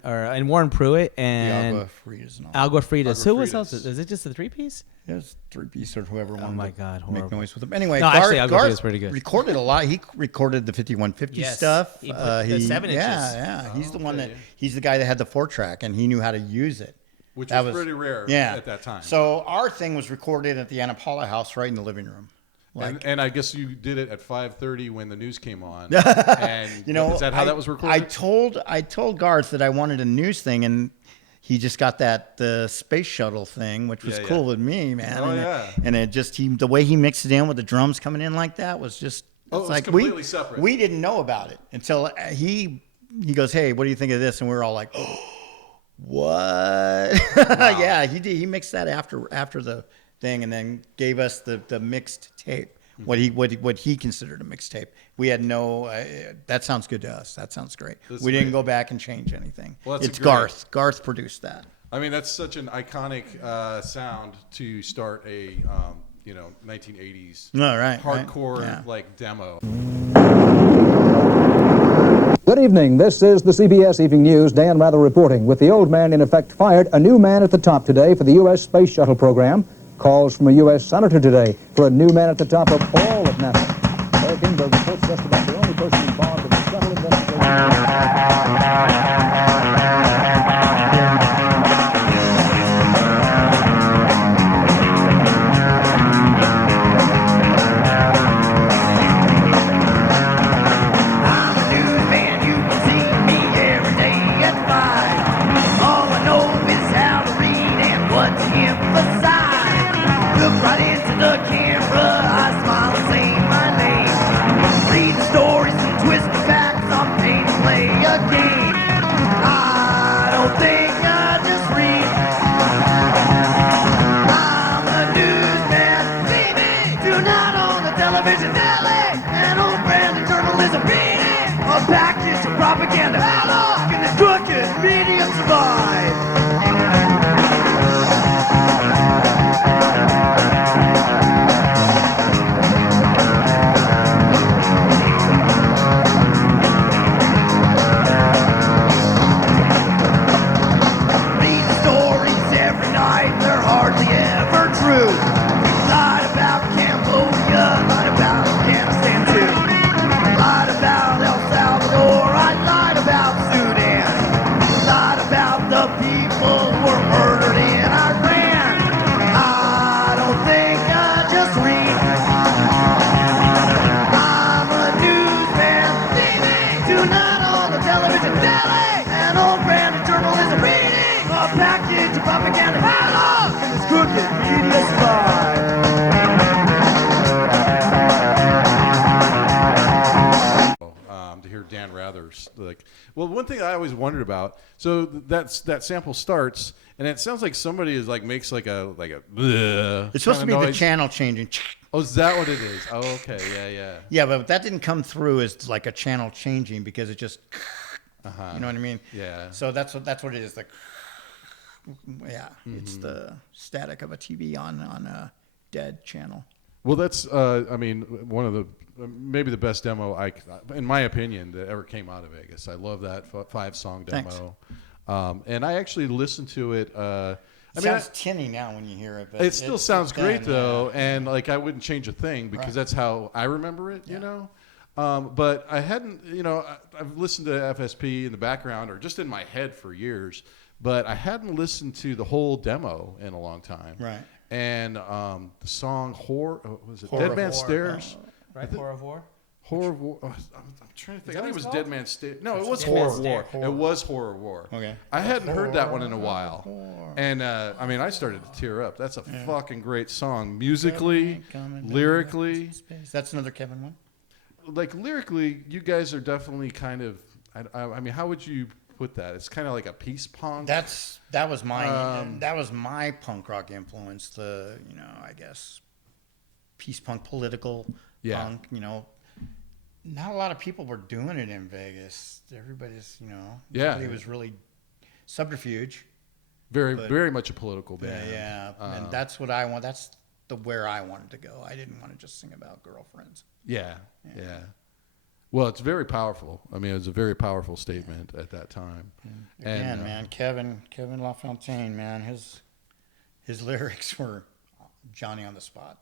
Pruitt and Agua Fritas and all. Agua Fritas. Who was Fritas. else? Is it just the 3-piece? It was 3-piece or whoever wanted my to God, make horrible. noise with them. Anyway, No, actually, Agua Fritas is pretty good. recorded a lot. He recorded the 5150 Yes. stuff. He put the 7 inches. Yeah. He's the one he's the guy that had the 4-track, and he knew how to use it. Which That was pretty rare at that time. So our thing was recorded at the Anna Paula house right in the living room. And I guess you did it at 5:30 when the news came on. And is that how that was recorded? I told Garth that I wanted a news thing, and he just got the space shuttle thing, which was cool with me, man. Oh, and yeah. And it just the way he mixed it in with the drums coming in like that was just it was completely separate. We didn't know about it until he goes, "Hey, what do you think of this?" And we were all like, "Oh, what?" Yeah, he did. He mixed that after the thing, and then gave us the mixed tape. What he considered a mixtape. We had no. That sounds good to us. That sounds great. We didn't go back and change anything. Well, that's it's great. Garth. Garth produced that. I mean, that's such an iconic sound to start a 1980s No, right. hardcore Yeah. like demo. Good evening. This is the CBS Evening News. Dan Rather reporting. With the old man in effect fired, a new man at the top today for the U.S. Space Shuttle program. Calls from a U.S. Senator today for a new man at the top of all of NASA. Eric Ingberg reports just about the only person involved in the shuttle investigation. I'm a newsman, you can see me every day at 5. All I know is how to read and what to emphasize. Look right into the camera, I smile and say my name. Read the stories and twist the facts, I'm paid to play a game. I don't think I just read. I'm a newsman, TV, tonight on the television, LA, and old branded journalism, reading a package of propaganda. How long can the crooked media survive? Well, one thing I always wondered about. So that sample starts, and it sounds like somebody is like makes like a bleh It's supposed to kinda be the noise. channel changing. Oh, is that what it is? Oh, okay, yeah. Yeah, but that didn't come through as like a channel changing because it just, you know what I mean? Yeah. So that's what it is. Like, yeah, it's the static of a TV on a dead channel. Well, that's I mean, one of the maybe the best demo in my opinion, that ever came out of Vegas. I love that 5-song demo, and I actually listened to it. It sounds tinny now when you hear it. But it still sounds great though, yeah. and like I wouldn't change a thing because that's how I remember it. You know. But I hadn't, I've listened to FSP in the background or just in my head for years, but I hadn't listened to the whole demo in a long time. Right. And the song was it Horror Dead Man of War. Stairs? Right, Horror of War. Horror of War. I'm trying to think. I think it was Dead Man Stairs. No, it was Dead Horror Man's of War. Stairs. It was Horror of War. Okay. I hadn't heard that one in a while. And I mean, I started to tear up. That's a fucking great song. Musically, lyrically. That's another Kevin one. Like lyrically, you guys are definitely kind of. I mean, how would you put that? It's kind of like a peace punk. That was my punk rock influence. I guess peace punk, political punk. Not a lot of people were doing it in Vegas. Everybody's nobody was really subterfuge. Very much a political band. Yeah, and that's what I want. That's where I wanted to go. I didn't want to just sing about girlfriends. Yeah. Well, it's very powerful. I mean, it was a very powerful statement at that time. Again, man, Kevin LaFontaine, man, his lyrics were Johnny on the spot.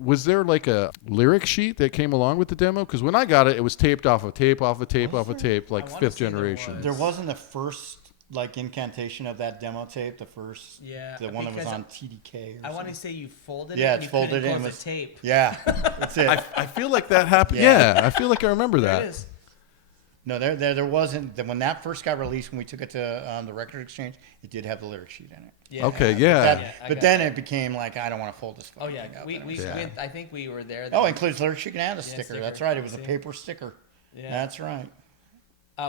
Was there like a lyric sheet that came along with the demo? Because when I got it, it was taped off of tape, like fifth generation. There wasn't the first incantation of that demo tape. The first, the one that was on TDK. I want to say you folded it. Yeah, and it's you couldn't folded in close with the tape. Yeah, that's it. I feel like that happened. Yeah, I feel like I remember There that. it is. No, there wasn't. When that first got released, when we took it to the record exchange, it did have the lyric sheet in it. Yeah. Okay, yeah. But then it became like, I don't want to fold this. Oh yeah, thing up. we I think we were there. Oh, it includes lyric sheet and a sticker. sticker. That's right. It was a See? paper sticker. Yeah. That's right.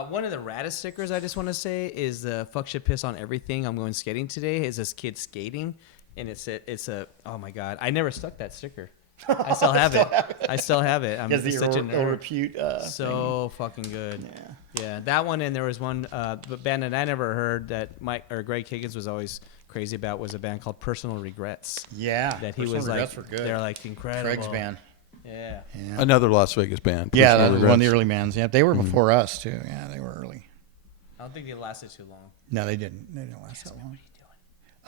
One of the raddest stickers I just want to say is the "fuck shit piss on everything." I'm going skating today. Is this kid skating, and it's a oh my god! I never stuck that sticker. I still have it. I still have it. I'm Because the such a nerd. repute. So fucking good. Yeah. Yeah, that one, and there was one band that I never heard that Greg Higgins was always crazy about was a band called Personal Regrets. Yeah. That he Personal was like, Regrets were good. they're like incredible. Greg's band. Yeah. Another Las Vegas band. Yeah, Personal that was one of the Regrets. early bands. Yeah, they were before us too. Yeah, they were early. I don't think they lasted too long. No, they didn't. They didn't last that long. What are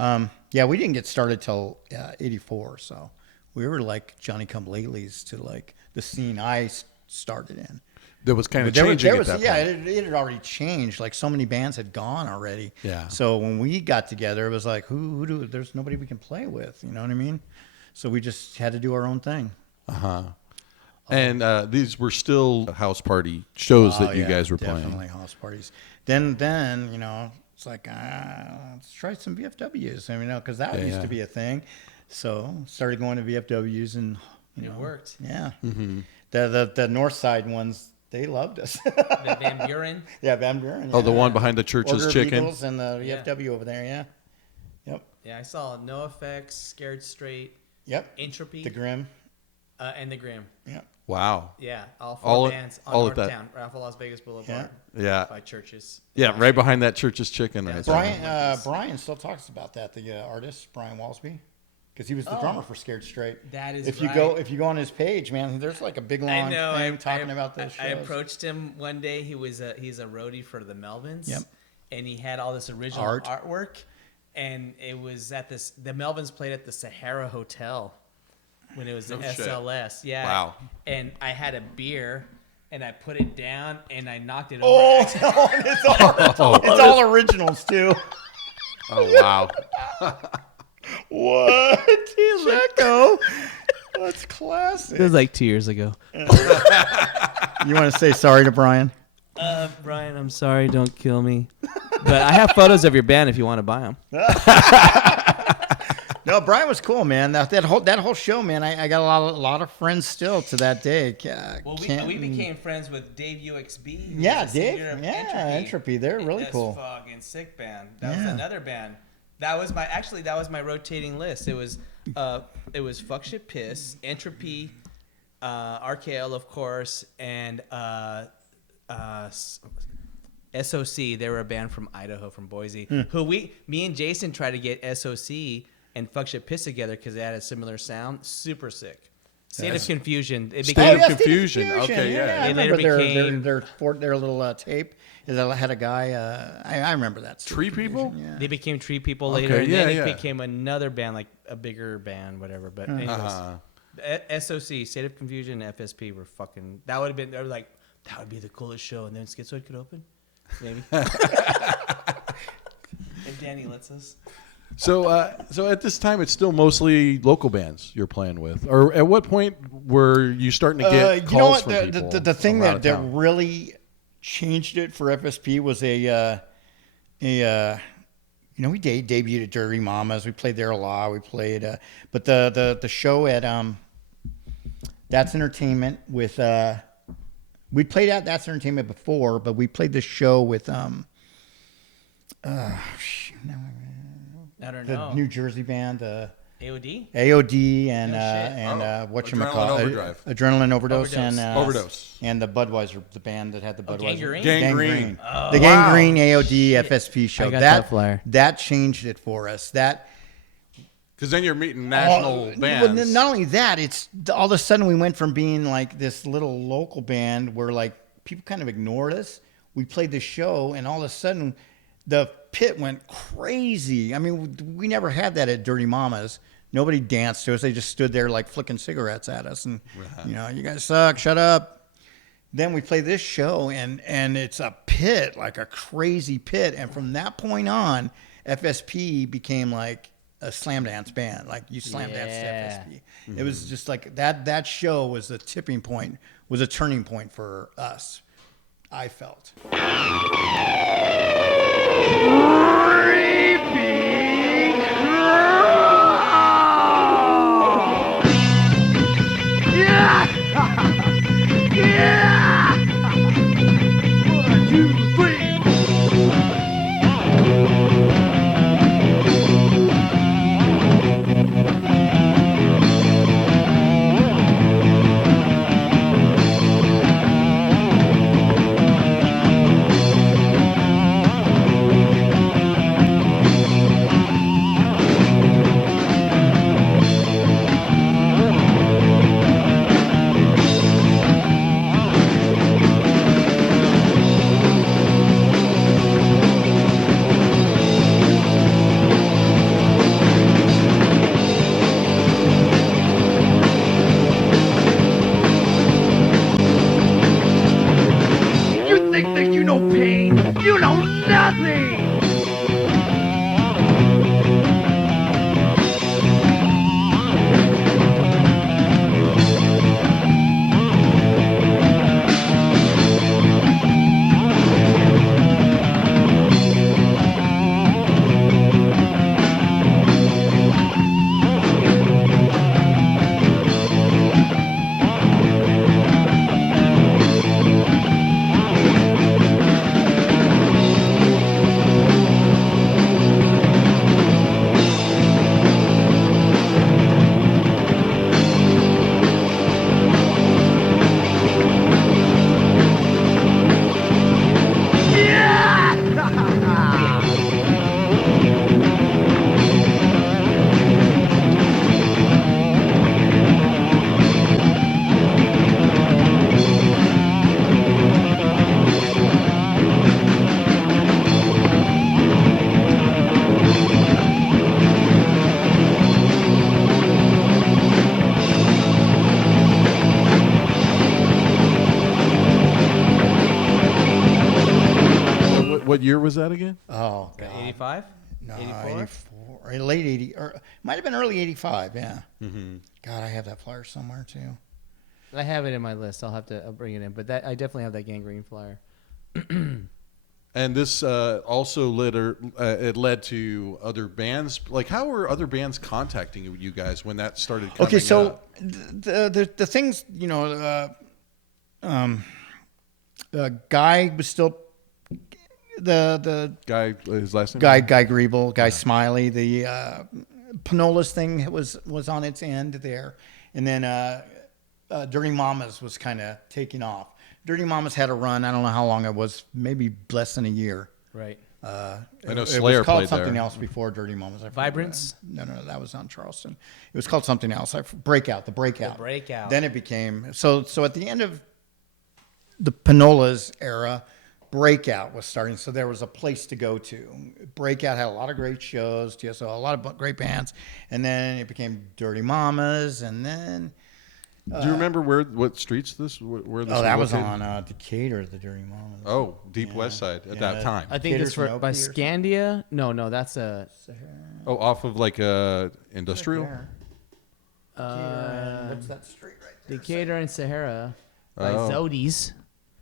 you doing? Yeah, we didn't get started till '84, so we were like Johnny Come Latelys to like the scene I started in. That was kind of There changing was, at that yeah, point. it had already changed. Like so many bands had gone already. Yeah. So when we got together, it was like, there's nobody we can play with. You know what I mean? So we just had to do our own thing. And these were still house party shows that you guys were definitely playing. house parties. Then it's like let's try some VFWs. I mean, because that used to be a thing. So started going to VFWs and It worked. Yeah. The North Side ones, they loved us. The Van Buren. Yeah, Van Buren. Oh, the yeah. one behind the church's Order of chicken. Eagles and the VFW over there. Yeah. Yep. Yeah, I saw No Effects, Scared Straight, Yep. Entropy, The Grim. and The Grim. Yep. Wow. Yeah, all All four at- bands on all at that- Northtown, right off of Las Vegas Boulevard. Yeah. By churches. Yeah, right behind that church's chicken. Yeah, right Brian Brian still talks about that. The artist Brian Walsby, because he was the drummer for Scared Straight. That is if you go on his page, man, there's like a big long thing talking about those shows. I approached him one day. He's a roadie for the Melvins. Yep. And he had all this original artwork, and it was at the Melvins played at the Sahara Hotel when it was the shit. SLS. Yeah. Wow. And I had a beer, and I put it down, and I knocked it over. Oh, it's all originals too. Oh, wow. What? Checko. That's classic. It was like 2 years ago. You want to say sorry to Brian? Brian, I'm sorry. Don't kill me. But I have photos of your band if you want to buy them. No, Brian was cool, man. That whole show, man. I got a lot of friends still to that day. Well, we became friends with Dave UXB. who Yeah, was the singer Dave. of Yeah, Entropy. They're really That's cool. fucking sick band. That was another band. That was my rotating list. It was Fuck Shit Piss, Entropy, RKL of course, and SOC. They were a band from Idaho, from Boise. Me and Jason tried to get SOC and Fuck Shit Piss together because they had a similar sound. Super sick. State of Confusion. It State became of Confusion. Okay, yeah. I They later remember became- their little tape. That had a guy. I remember that. Tree People? Yeah. They became Tree People Okay, later, and then yeah. it became another band, like a bigger band, whatever. But anyways, SOC, State of Confusion, and FSP were fucking. That would have been. They were like, that would be the coolest show, and then Schizoid could open, maybe. If Danny lets us. So at this time, it's still mostly local bands you're playing with. Or at what point were you starting to get calls you know what? from people? The thing from out of that town? really changed it for FSP was we debuted at Dirty Mamas. We played there a lot. We played, but the show at That's Entertainment with we played at That's Entertainment before, but we played this show with I don't the know. New Jersey band, AOD. AOD and No shit. Overdrive. Adrenaline Overdose, Overdose. and the Budweiser, the band that had the Budweiser. Gangrene? The Gangrene AOD FSP show. I got that flyer. That changed it for us. Because then you're meeting national bands. Well, not only that, it's all of a sudden we went from being like this little local band where like people kind of ignored us. We played this show, and all of a sudden the pit went crazy. I mean, we never had that at Dirty Mamas. Nobody danced to us. They just stood there like flicking cigarettes at us, and you guys suck. Shut up. Then we play this show, and it's a pit, like a crazy pit. And from that point on, FSP became like a slam dance band. Like you slam dance to FSP. It was just like that. That show was a tipping point, was a turning point for us, I felt. no pain, you know nothing. What year was that again? Oh, God. 85? No, 84? 84. Or late 80. Or might have been early 85, yeah. God, I have that flyer somewhere, too. I have it in my list. I'll bring it in. But I definitely have that gangrene flyer. And this also it led to other bands. Like, how were other bands contacting you guys when that started coming Okay, so up? the things, you know, Guy was still the Guy, his last name? Guy Griebel, Guy Smiley, the Panolas thing was on its end there, and then Dirty Mamas was kind of taking off. Dirty Mamas had a run. I don't know how long it was, maybe less than a year. Right. I know It Slayer was called played something there. else before Dirty Mamas. I forget Vibrance? what- No, that was on Charleston. It was called something else. Breakout. The Breakout. The Breakout. Then it became so at the end of the Panolas era, Breakout was starting. So there was a place to go to. Breakout had a lot of great shows. TSO, a lot of great bands, and then it became Dirty Mamas, and then. Do you remember what streets where this? Oh, that was located? on Decatur, the Dirty Mamas. Oh, Deep West Side at that time. I think it's Decatur's by Nope or Scandia. No, that's a. Oh, off of like industrial. What's that street right there? Decatur and Sahara by Oh. Zodi's.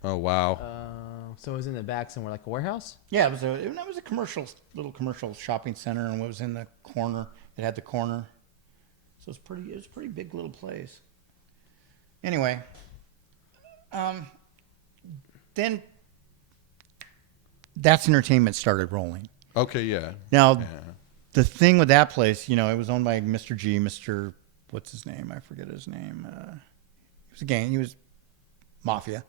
Oh wow. So it was in the back somewhere, like a warehouse. Yeah, it was a little commercial shopping center, and it was in the corner. It had the corner, so it was a pretty big little place. Anyway, then That's Entertainment started rolling. Okay, yeah. Now, Yeah. the thing with that place, you know, it was owned by Mr. G, Mr. What's his name? I forget his name. He was a gang. He was mafia.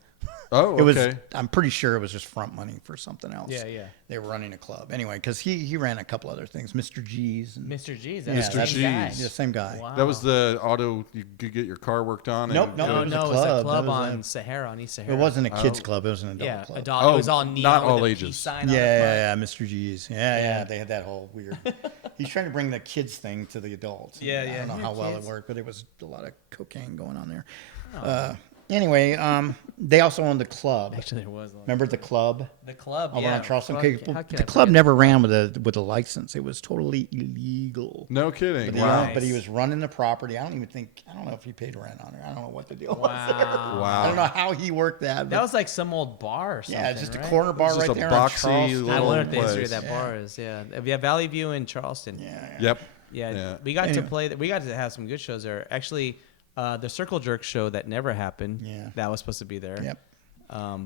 Oh, It was. okay. I'm pretty sure it was just front money for something else. Yeah, yeah. They were running a club anyway, because he ran a couple other things, Mr. G's. And, Mr. G's. Yeah, That's Mr. the G's. same guy. Yeah, same guy. Wow. That was the auto you could get your car worked on. Nope, and- nope. No, It was a no, club. it's a That club was on a- Sahara, on East Sahara. It wasn't a kids Oh. club. It was an adult Yeah, club. adult. Oh, It was all neon. not with all a ages. peace sign Yeah, on the front. yeah, Mr. G's. Yeah, they had that whole weird. He's trying to bring the kids thing to the adults. Yeah, I yeah. don't know Here, how well kids. it worked, but it was a lot of cocaine going on there. Anyway, they also owned the club. Actually, there was. Remember the club The club, over yeah. on Charleston? Fuck, Okay, how can the I club forget never ran with a license. It was totally illegal. No kidding. But, he Wow. owned- but he was running the property. I don't know if he paid rent on it. I don't know what the deal was there. Wow. Wow. I don't know how he worked that. That But was like some old bar or something. yeah, it's just right? a corner bar It was just right a there on boxy Charleston. I little wonder what the history of place. that bar is. Yeah, yeah, Valley View in Charleston. Yeah. Yep. Yeah, Yeah. we got to Anyway. play. We got to have some good shows there. Actually, the Circle Jerk show that never happened. Yeah. that was supposed to be there. Yep.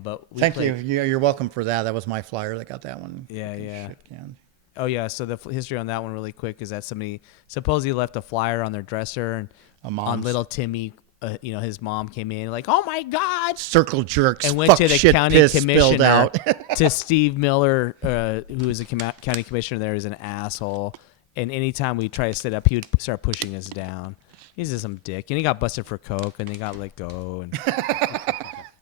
But we Thank played, you. You're welcome for that. That was my flyer that got that one. Yeah, yeah. Shit canned. Oh yeah. So the history on that one really quick is that somebody supposedly left a flyer on their dresser and A on mom's. little Timmy. His mom came in like, "Oh my God!" Circle jerks. and went fuck to the shit, county piss spilled commissioner out. to Steve Miller, who is a county commissioner there, is an asshole. And anytime we try to sit up, he would start pushing us down. He's just some dick, and he got busted for coke, and they got let go. And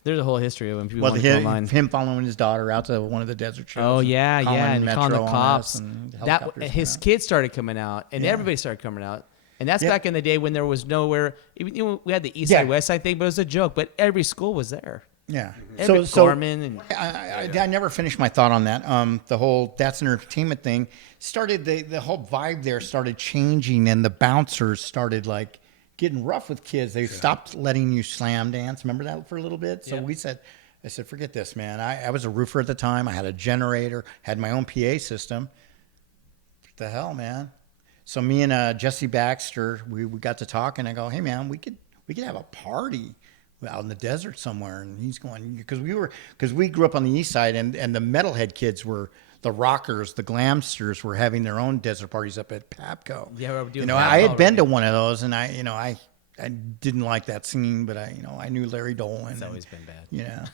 there's a whole history of him. If you Well, want to go online. him following his daughter out to one of the desert shows. Oh yeah, calling yeah, and calling the Metro on cops. us and That helicopters his coming out. kids started coming out, and Yeah. everybody started coming out. And that's Yeah. back in the day when there was nowhere. We had the East Yeah. Side, West Side thing, but it was a joke. But every school was there. Yeah. And Gorman and I never finished my thought on that. The whole That's Entertainment thing started, the whole vibe there started changing, and the bouncers started like getting rough with kids. They stopped letting you slam dance. Remember that for a little bit? So I said, forget this, man. I was a roofer at the time. I had a generator, had my own PA system. What the hell, man? So me and Jesse Baxter, we got to talk, and I go, hey, man, we could have a party out in the desert somewhere. And he's going, because we grew up on the east side, and the metalhead kids were the rockers, the glamsters were having their own desert parties up at Papco. Yeah, we're doing I had been already. to one of those, and I didn't like that scene, but I knew Larry Dolan. It's always been bad. Yeah,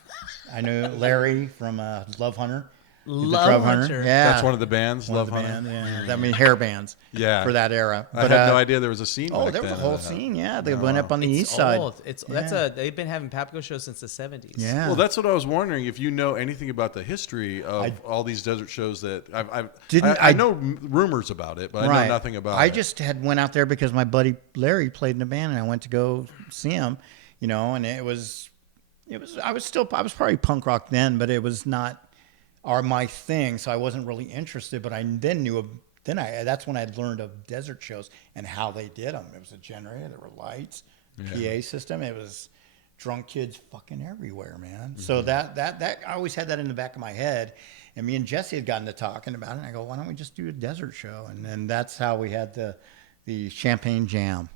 I knew Larry from Love Hunter. Love Hunter. Yeah, That's one of the bands, Love Hunter. band, yeah. I mean, hair bands. Yeah. For that era. I had no idea there was a scene. Oh, back there was a then. whole scene. Yeah, they went up on the It's east side. old. They've been having Papco shows since the 70s. Yeah. Well, that's what I was wondering. If you know anything about the history of all these desert shows that I know rumors about it, but I know nothing about it. I just had went out there because my buddy Larry played in a band, and I went to go see him. And it was I was probably punk rock then, but it was not my thing, so I wasn't really interested. But I then knew that's when I learned of desert shows and how they did them. It was a generator, there were lights, PA system. It was drunk kids fucking everywhere, man. Mm-hmm. So that I always had that in the back of my head. And me and Jesse had gotten to talking about it. And I go, why don't we just do a desert show? And then that's how we had the Champagne Jam.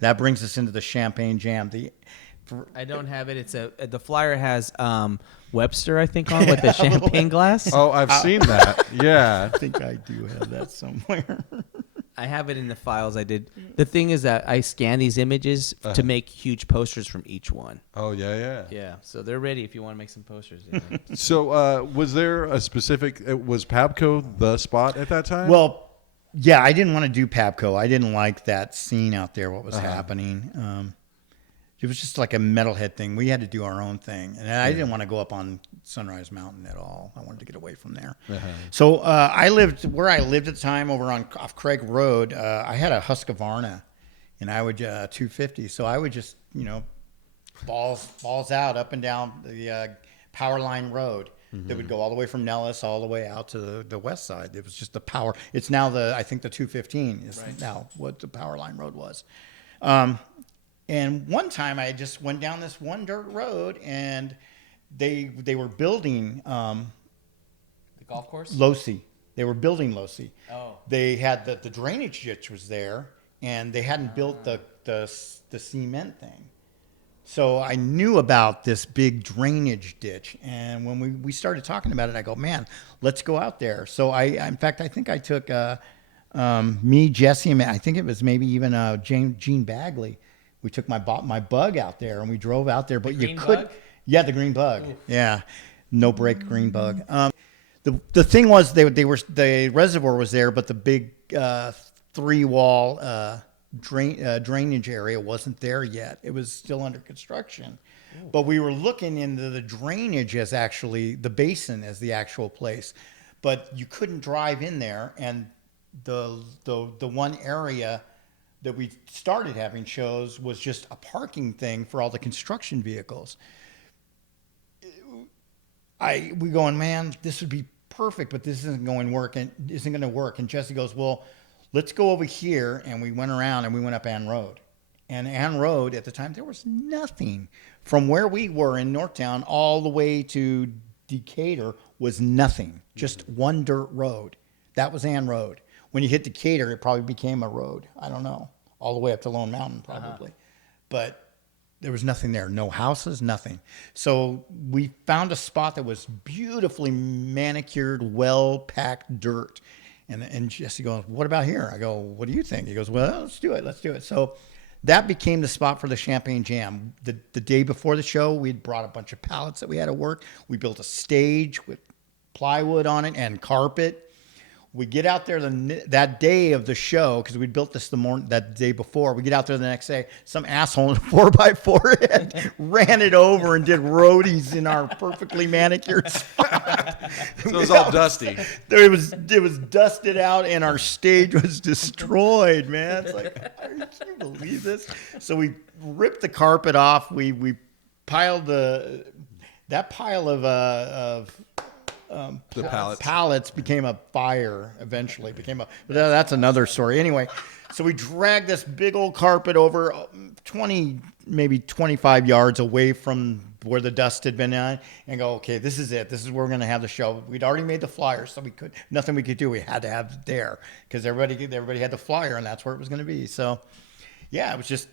That brings us into the Champagne Jam. I don't have it. It's the flyer has Webster, I think, on with the champagne glass. Oh, I've seen that. Yeah. I think I do have that somewhere. I have it in the files I did. The thing is that I scan these images to make huge posters from each one. Oh, yeah. Yeah, so they're ready if you want to make some posters. Yeah. So was there a specific, was Papco the spot at that time? Well, yeah, I didn't want to do Papco. I didn't like that scene out there, what was happening. It was just like a metalhead thing. We had to do our own thing. And I didn't want to go up on Sunrise Mountain at all. I wanted to get away from there. So where I lived at the time over off Craig Road, I had a Husqvarna, and I would 250. So I would just, balls out up and down the Power Line Road. That would go all the way from Nellis all the way out to the west side. It was just the power. It's now I think the 215 is now what the Power Line Road was. And one time I just went down this one dirt road, and they were building The golf course? Losi. They were building Losi. Oh. They had the drainage ditch was there, and they hadn't built the cement thing. So I knew about this big drainage ditch, and when we started talking about it, I go, man, let's go out there. So in fact, I think I took me, Jesse, and I think it was maybe even Gene Bagley. We took my bug out there, and we drove out there. But you could, yeah, the green bug, yeah, no brake green bug. The thing was the reservoir was there, but the big 3-wall drainage area wasn't there yet. It was still under construction. But we were looking into the drainage as actually the basin as the actual place, but you couldn't drive in there. And the one area that we started having shows was just a parking thing for all the construction vehicles. We going, man, this would be perfect, but this isn't going to work. And Jesse goes, well, let's go over here. And we went around and we went up Ann Road. And Ann Road at the time, there was nothing. From where we were in Northtown all the way to Decatur was nothing. Just one dirt road. That was Ann Road. When you hit Decatur, it probably became a road. I don't know. All the way up to Lone Mountain, probably. But there was nothing there. No houses, nothing. So we found a spot that was beautifully manicured, well-packed dirt. And Jesse goes, what about here? I go, what do you think? He goes, well, let's do it. So that became the spot for the Champagne Jam. The day before the show, we'd brought a bunch of pallets that we had to work. We built a stage with plywood on it and carpet. We get out there that day of the show, because we built this that day before. We get out there the next day. Some asshole in a 4x4 had ran it over and did roadies in our perfectly manicured spot. So it was all dusty. It was dusted out, and our stage was destroyed, man. It's like, can you believe this? So we ripped the carpet off. We piled that pile of The pallets. pallets became a fire eventually. But that's another story. Anyway, so we dragged this big old carpet over 20, maybe 25 yards away from where the dust had been on, and go, okay, this is it. This is where we're going to have the show. We'd already made the flyer, so nothing we could do. We had to have it there because everybody had the flyer, and that's where it was going to be. So, yeah, it was just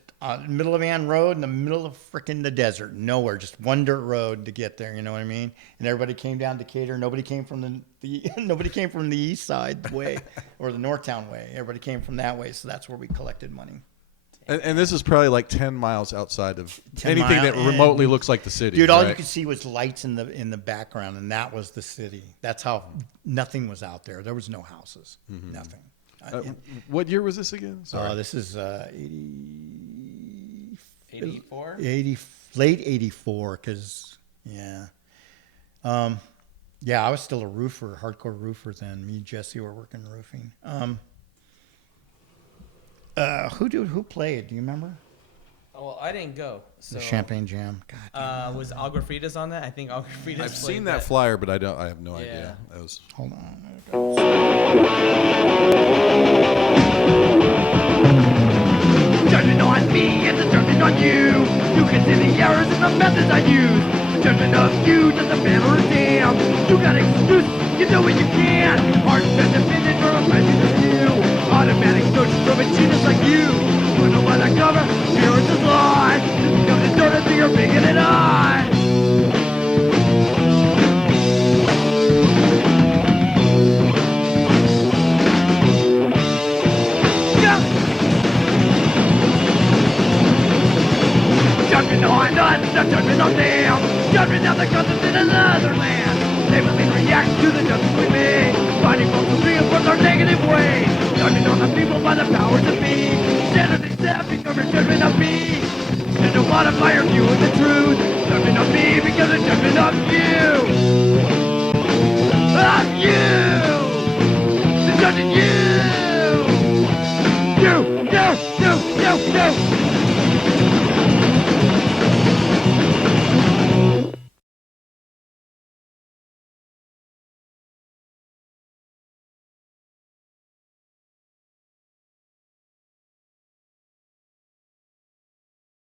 middle of Ann Road in the middle of frickin' the desert, nowhere, just one dirt road to get there. You know what I mean? And everybody came down Decatur. Nobody came from nobody came from the east side way or the Northtown way. Everybody came from that way, so that's where we collected money. And this is probably like 10 miles outside of 10 anything that remotely looks like the city. Dude, all right? you could see was lights in the background, and that was the city. That's how nothing was out there. There was no houses, nothing. What year was this again? Sorry. This is 84? late 84, because, yeah. Yeah, I was still a roofer, hardcore roofer then. Me and Jesse were working roofing. Who played? Do you remember? Oh, well, I didn't go. So, The Champagne Jam. God. was Al Grafitas on that? I think Al Grafitas. I've played seen that flyer, but I have no idea. That was Hold on. Judgment on me and the judgment on you. You can see the errors in the methods I use. The judgment of you doesn't matter a damn. You got excuse, you know what you can. Hard and defended for a prejudice you. Automatic search from a genius like you. You know by the cover, appearances lie. Just come to donut to your bigoted eye. Judgment on us, the judgment on them. Judgment on the cousins in another land. They will react to the judgment we made. Finding folks to reinforce our negative ways. Judgment on the people by the powers that be. Standards accepting over judgment of me. And to modify your view of the truth. Judgment of me because of judgment of you. Of you. The judging you. You.